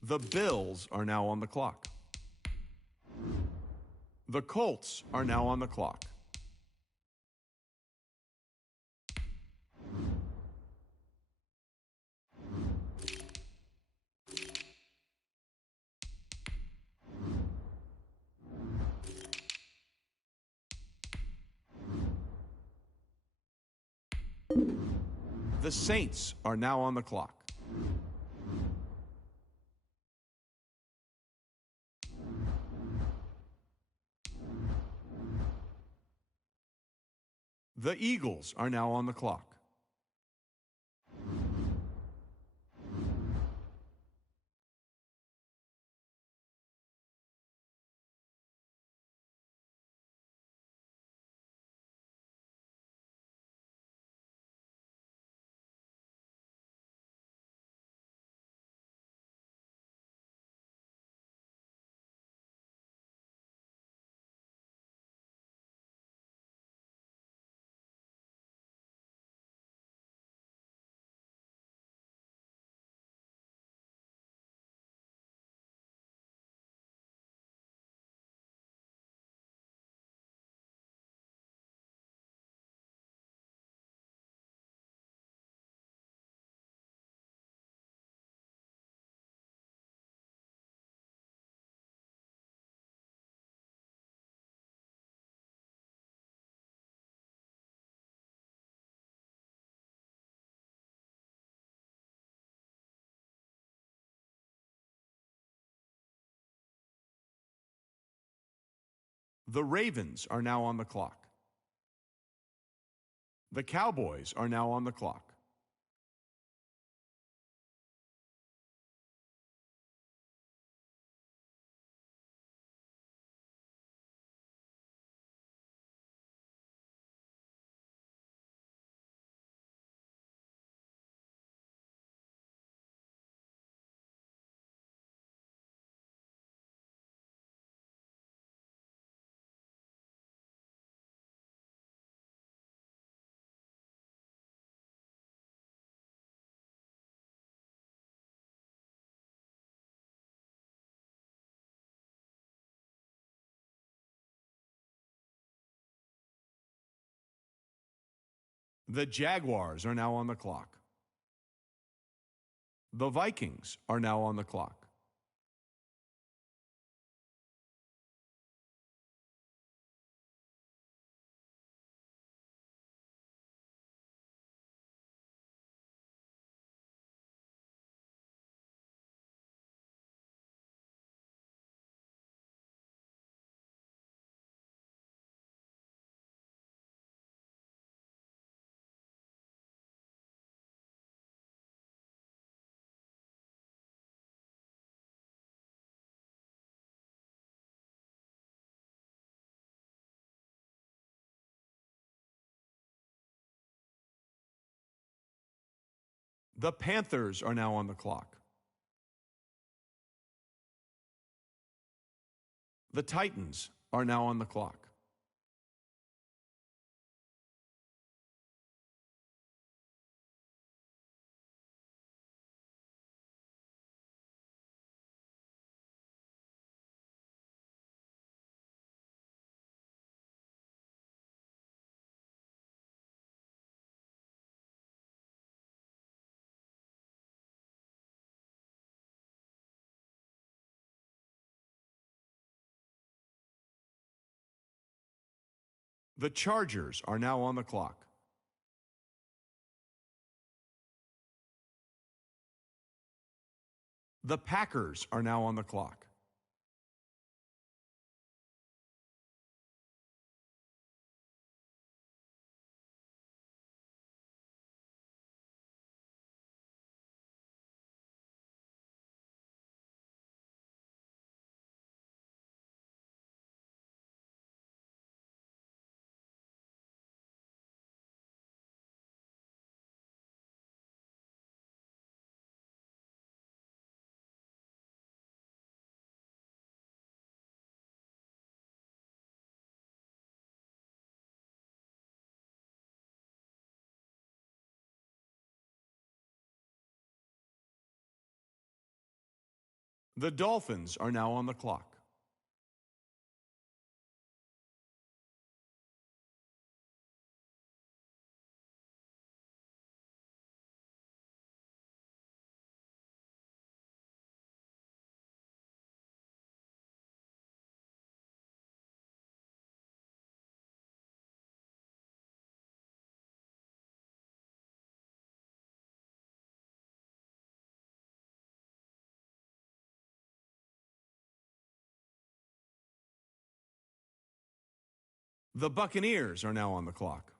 The Bills are now on the clock. The Colts are now on the clock. The Saints are now on the clock. The Eagles are now on the clock. The Ravens are now on the clock. The Cowboys are now on the clock. The Jaguars are now on the clock. The Vikings are now on the clock. The Panthers are now on the clock. The Titans are now on the clock. The Chargers are now on the clock. The Packers are now on the clock. The Dolphins are now on the clock. The Buccaneers are now on the clock.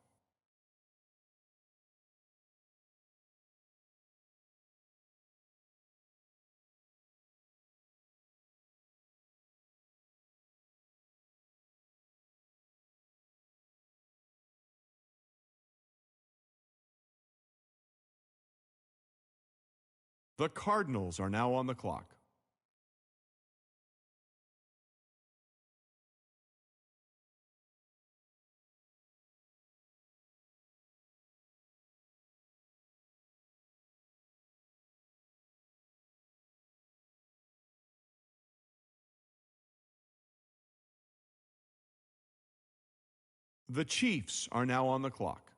The Cardinals are now on the clock. The Chiefs are now on the clock.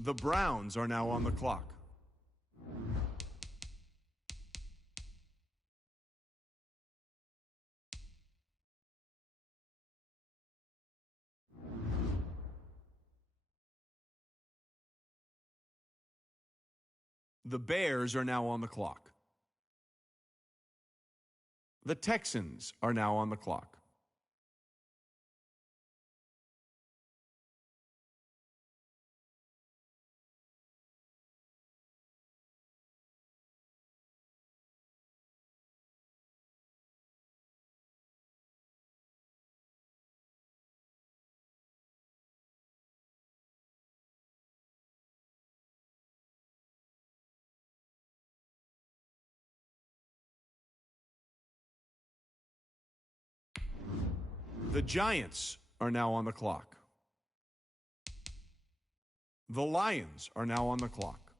The Browns are now on the clock. The Bears are now on the clock. The Texans are now on the clock. The Giants are now on the clock. The Lions are now on the clock.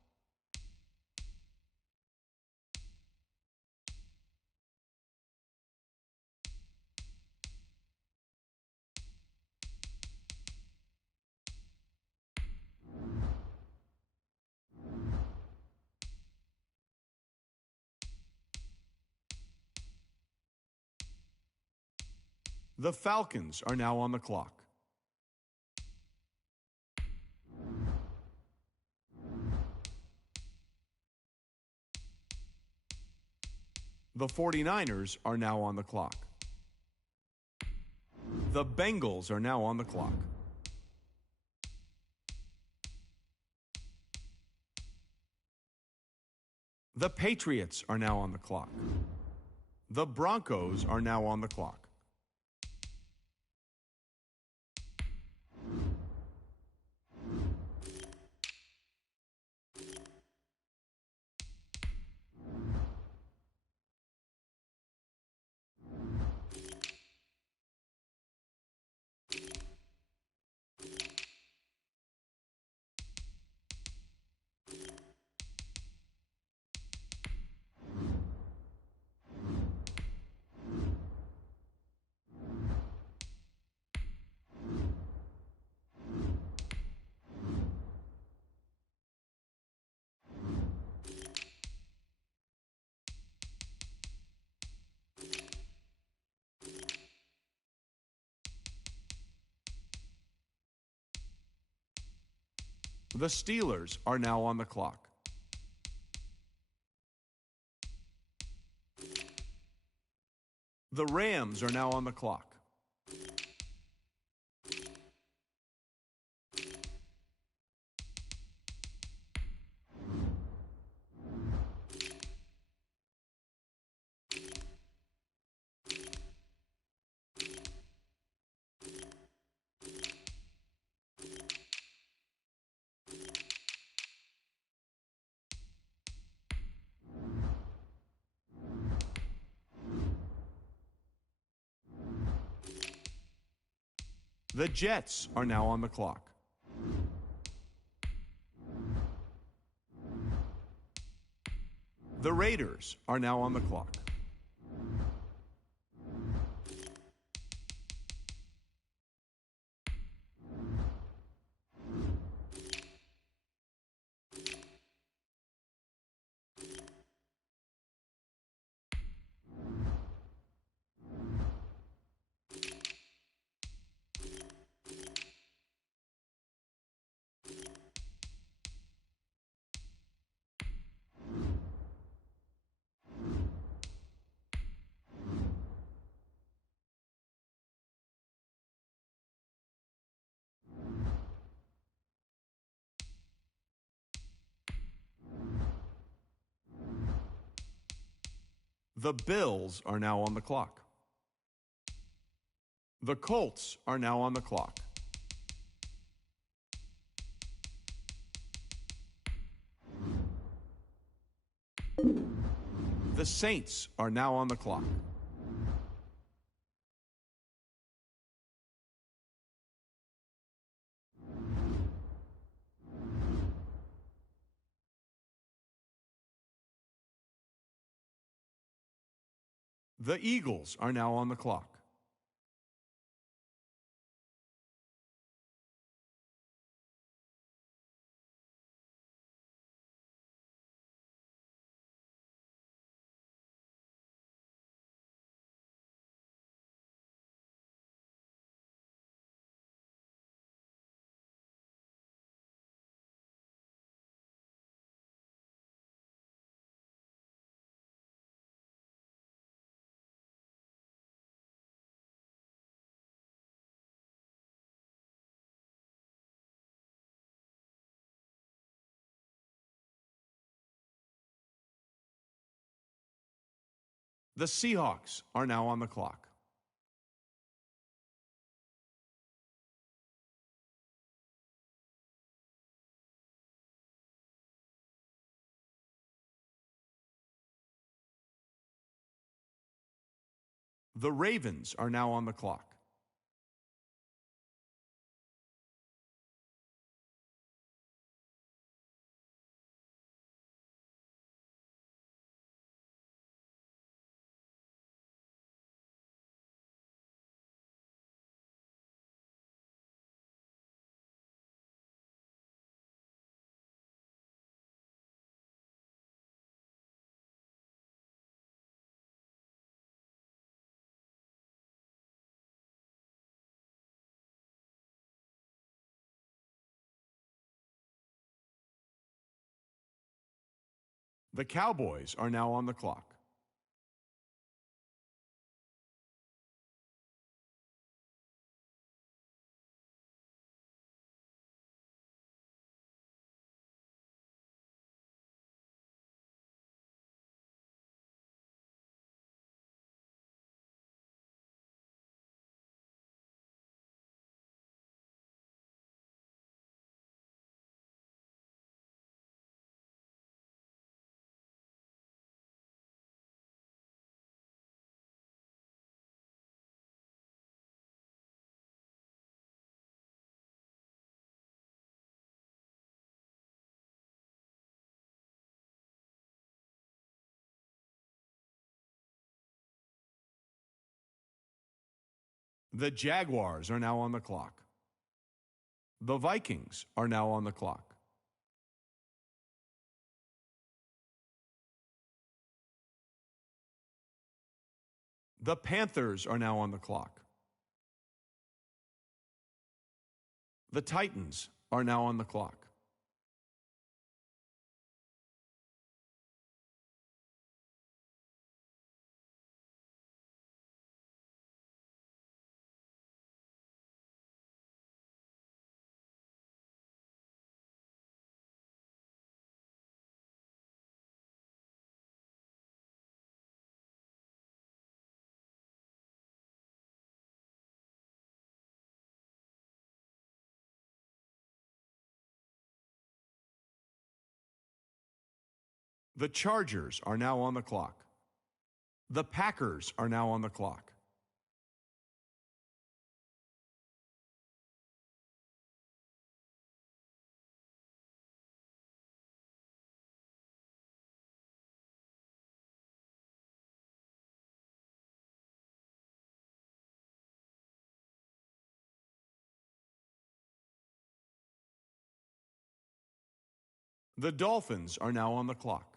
The Falcons are now on the clock. The 49ers are now on the clock. The Bengals are now on the clock. The Patriots are now on the clock. The Broncos are now on the clock. The Steelers are now on the clock. The Rams are now on the clock. The Jets are now on the clock. The Raiders are now on the clock. The Bills are now on the clock. The Colts are now on the clock. The Saints are now on the clock. The Eagles are now on the clock. The Seahawks are now on the clock. The Ravens are now on the clock. The Cowboys are now on the clock. The Jaguars are now on the clock. The Vikings are now on the clock. The Panthers are now on the clock. The Titans are now on the clock. The Chargers are now on the clock. The Packers are now on the clock. The Dolphins are now on the clock.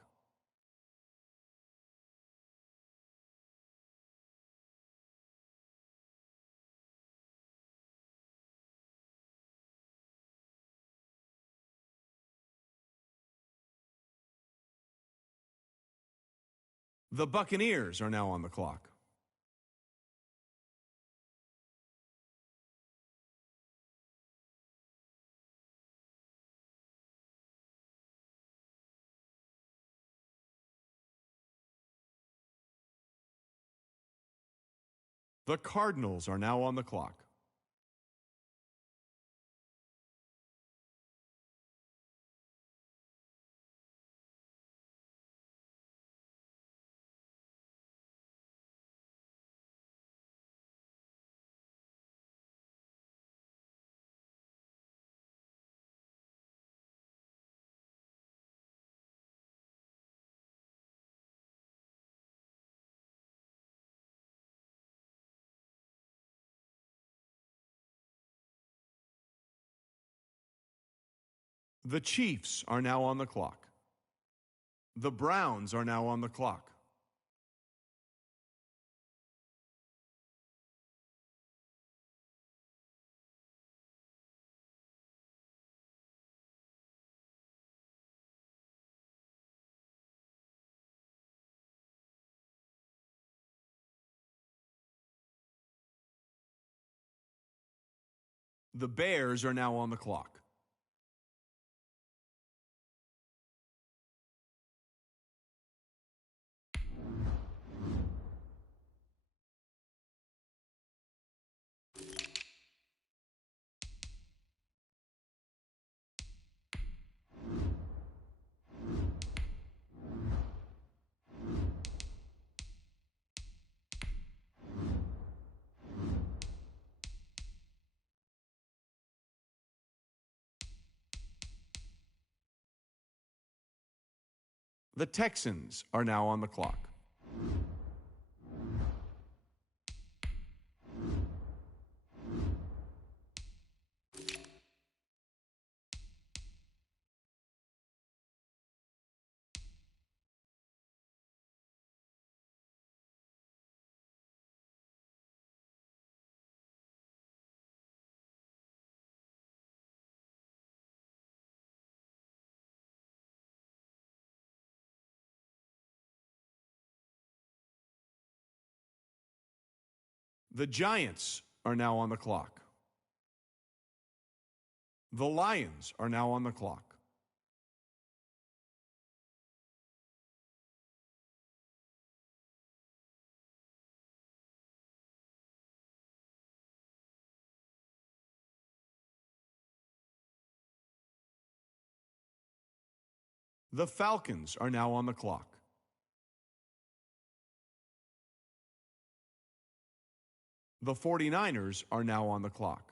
The Buccaneers are now on the clock. The Cardinals are now on the clock. The Chiefs are now on the clock. The Browns are now on the clock. The Bears are now on the clock. The Texans are now on the clock. The Giants are now on the clock. The Lions are now on the clock. The Falcons are now on the clock. The 49ers are now on the clock.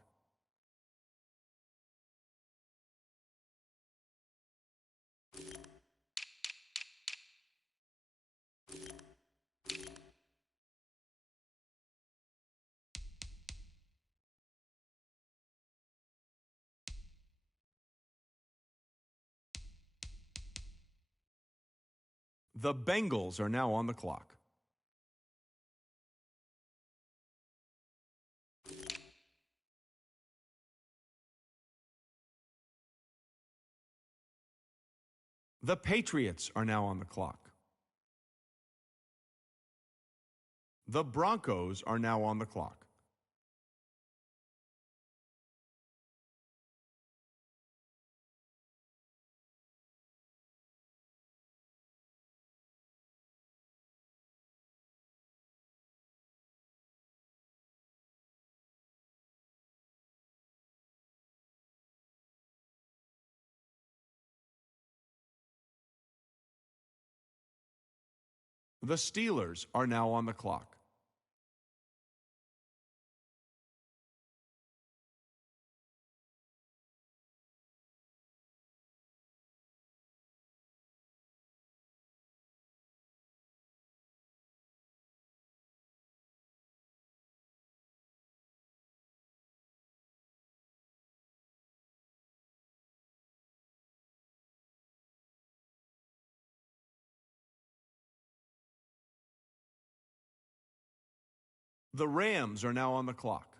The Bengals are now on the clock. The Patriots are now on the clock. The Broncos are now on the clock. The Steelers are now on the clock. The Rams are now on the clock.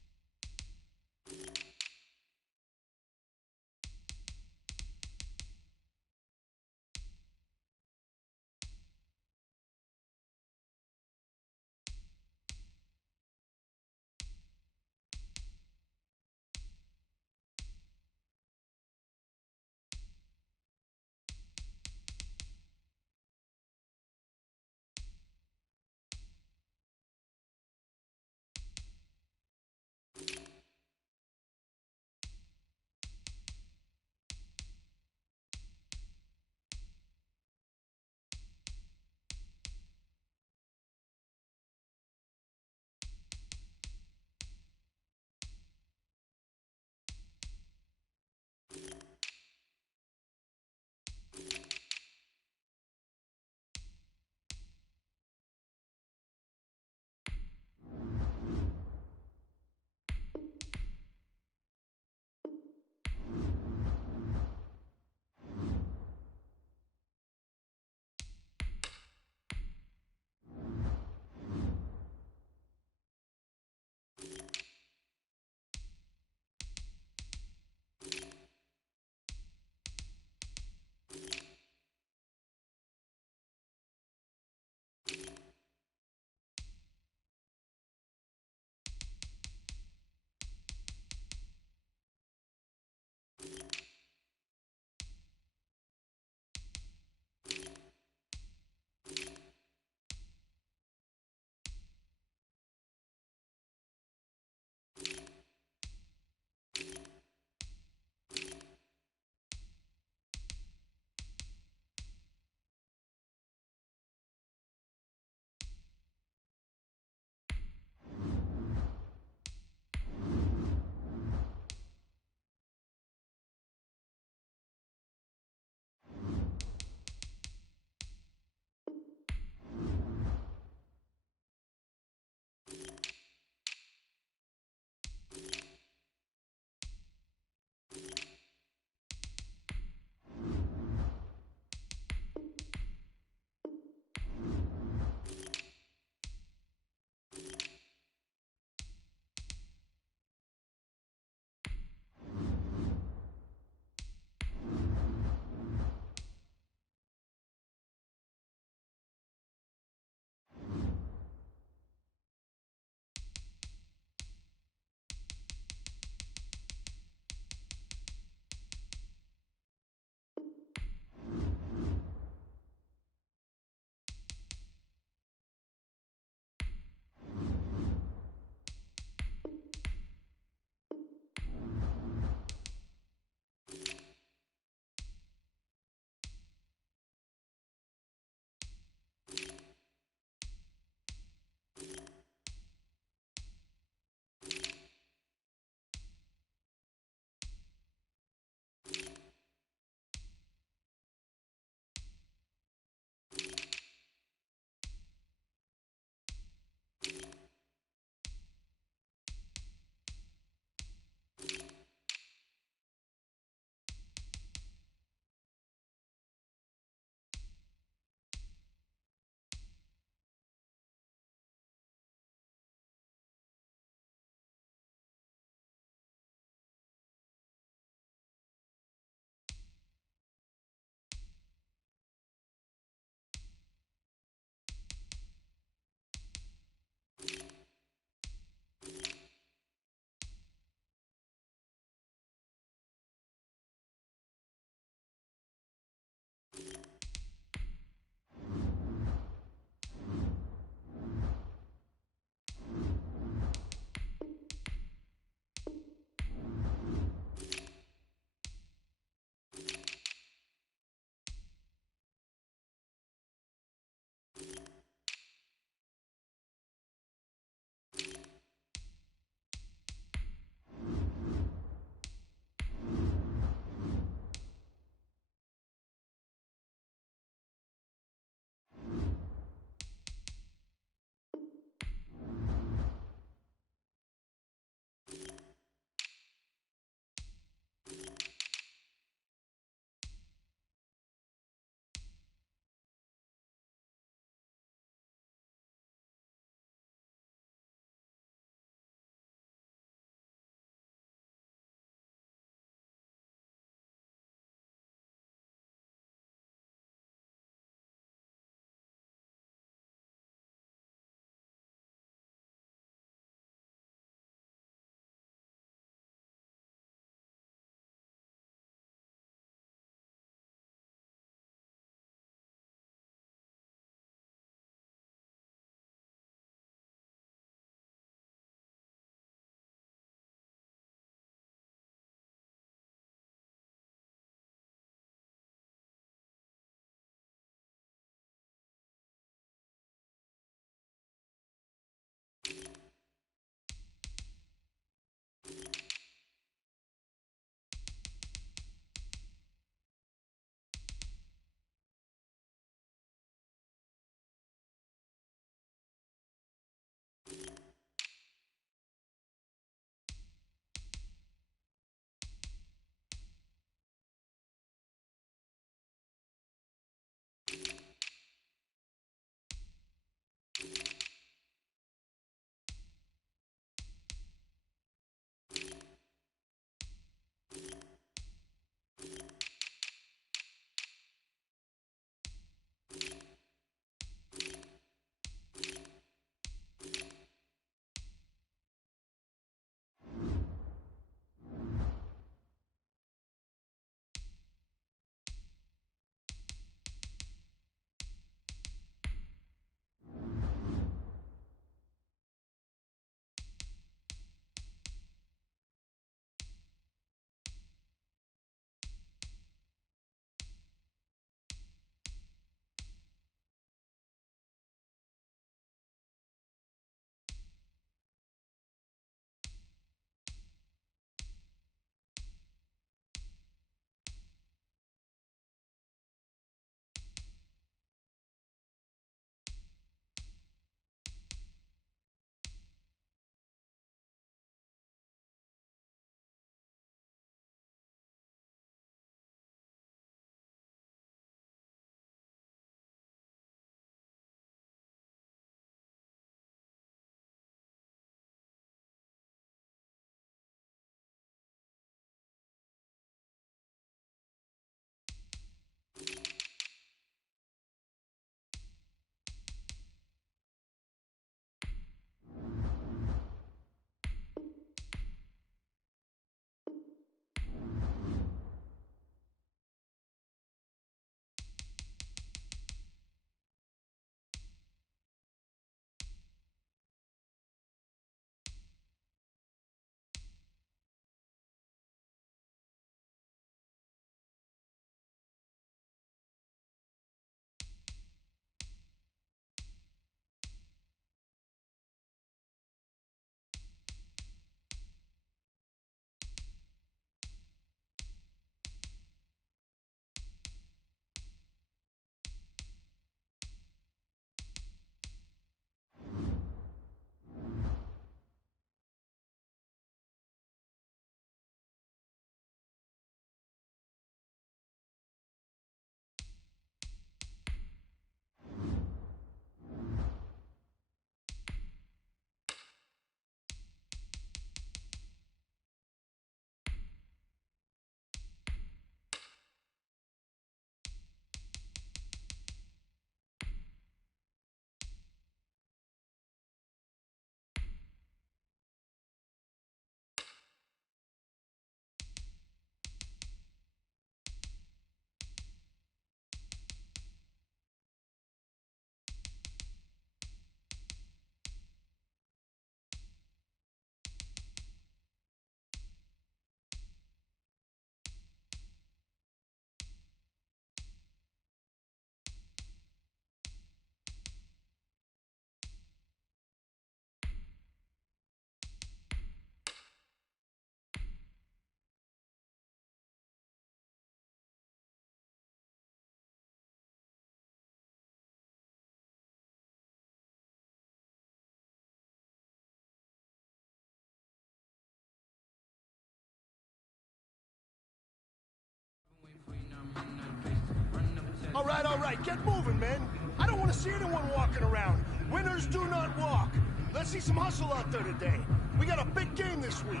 right, get moving, man. I don't want to see anyone walking around. Winners do not walk. Let's see some hustle out there today. We got a big game this week.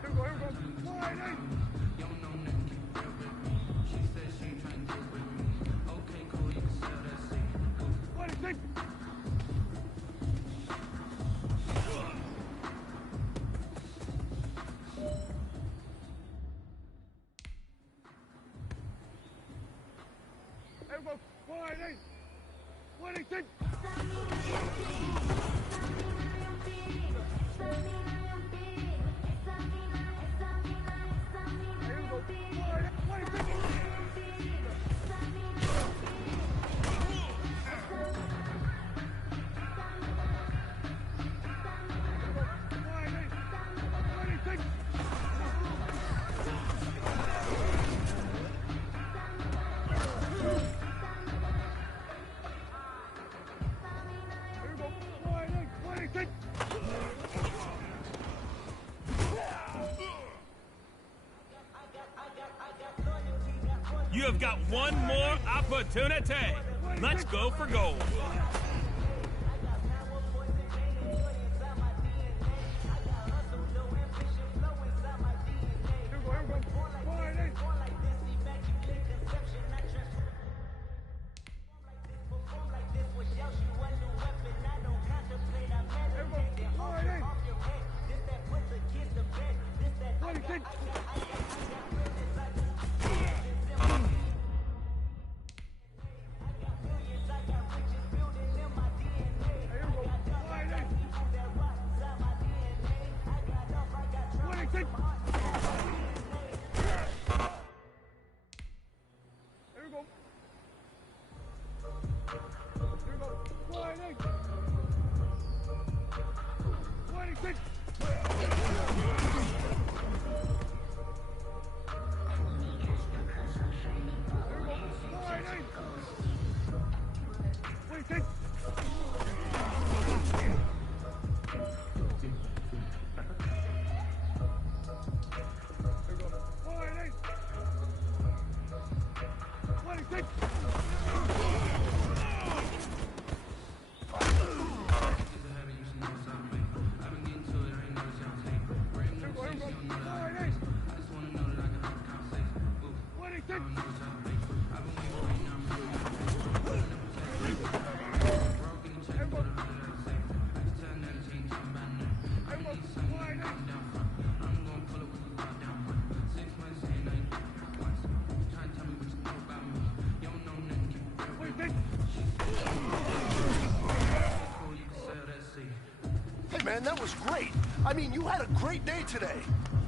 Here we go, here we go. Wide eight. What do you think? Here we go. Wide eight. What do you think? You have got one more opportunity. Let's go for gold. Man, that was great. I mean, you had a great day today.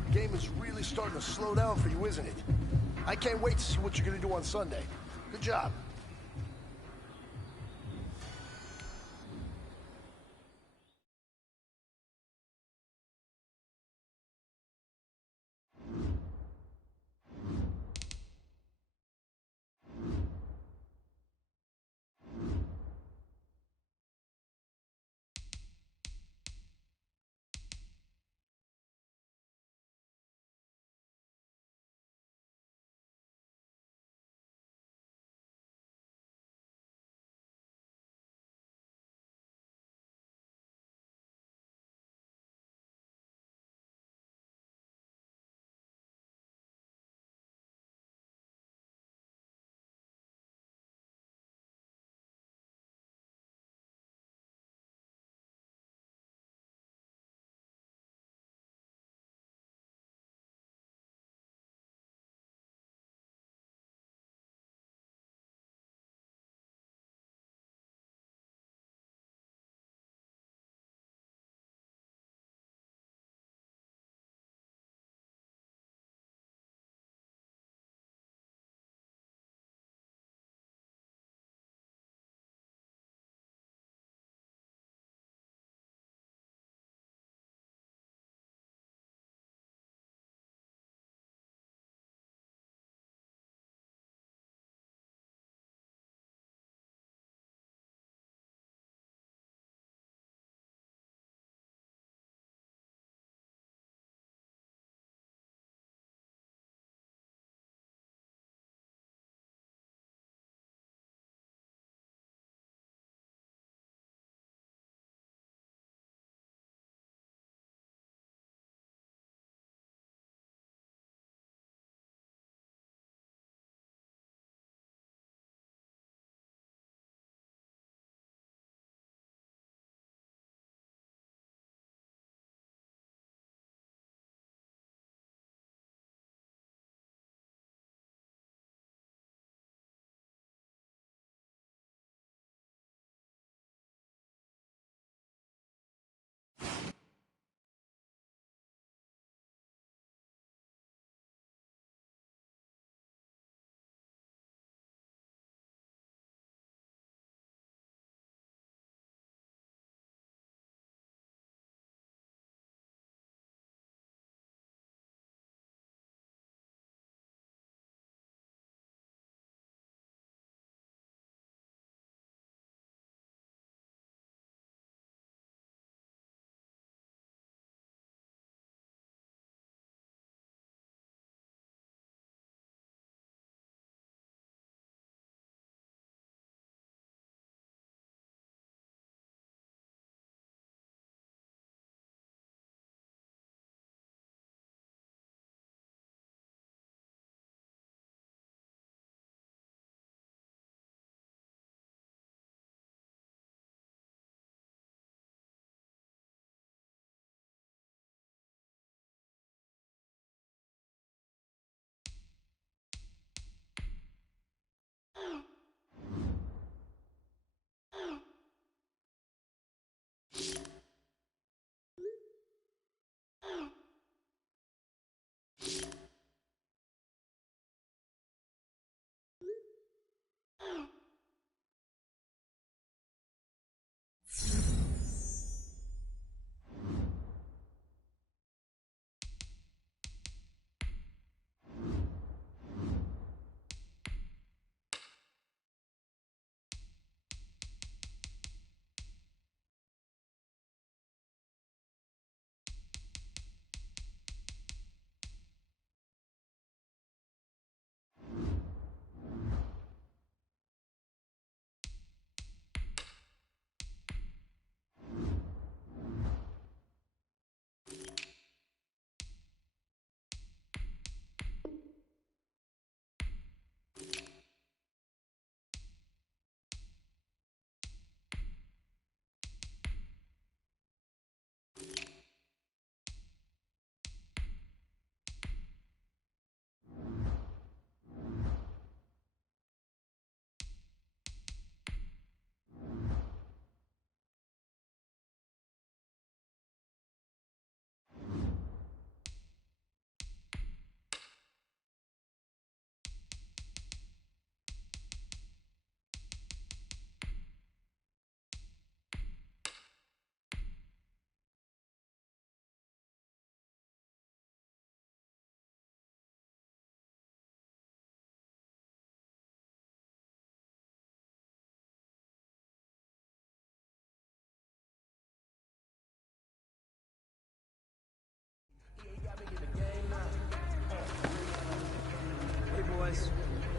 The game is really starting to slow down for you, isn't it? I can't wait to see what you're going to do on Sunday. Good job.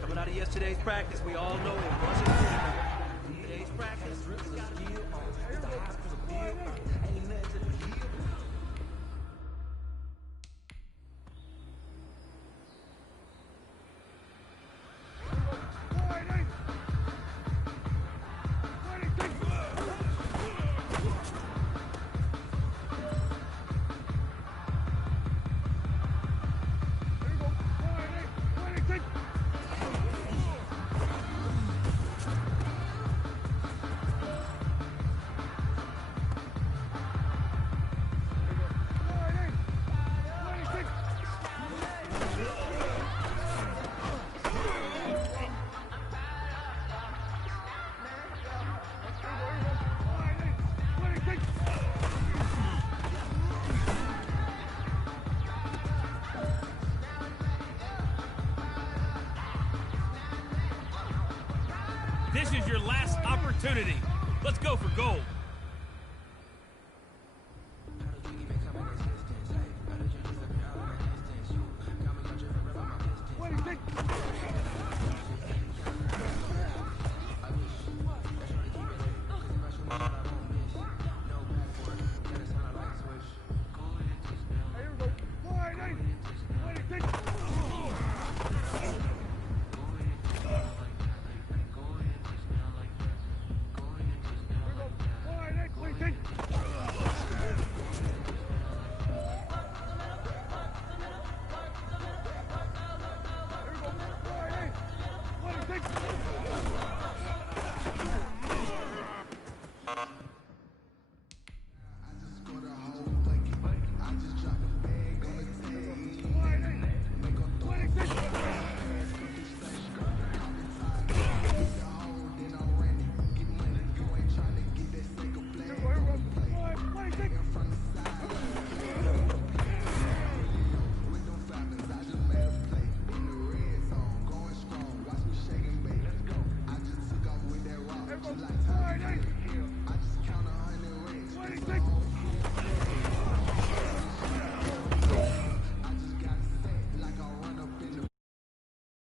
Coming out of yesterday's practice, we all know it wasn't critical. Today's practice was a deal on the hospital bill. Ain't nothing to the deal. This is your last opportunity. Let's go for gold.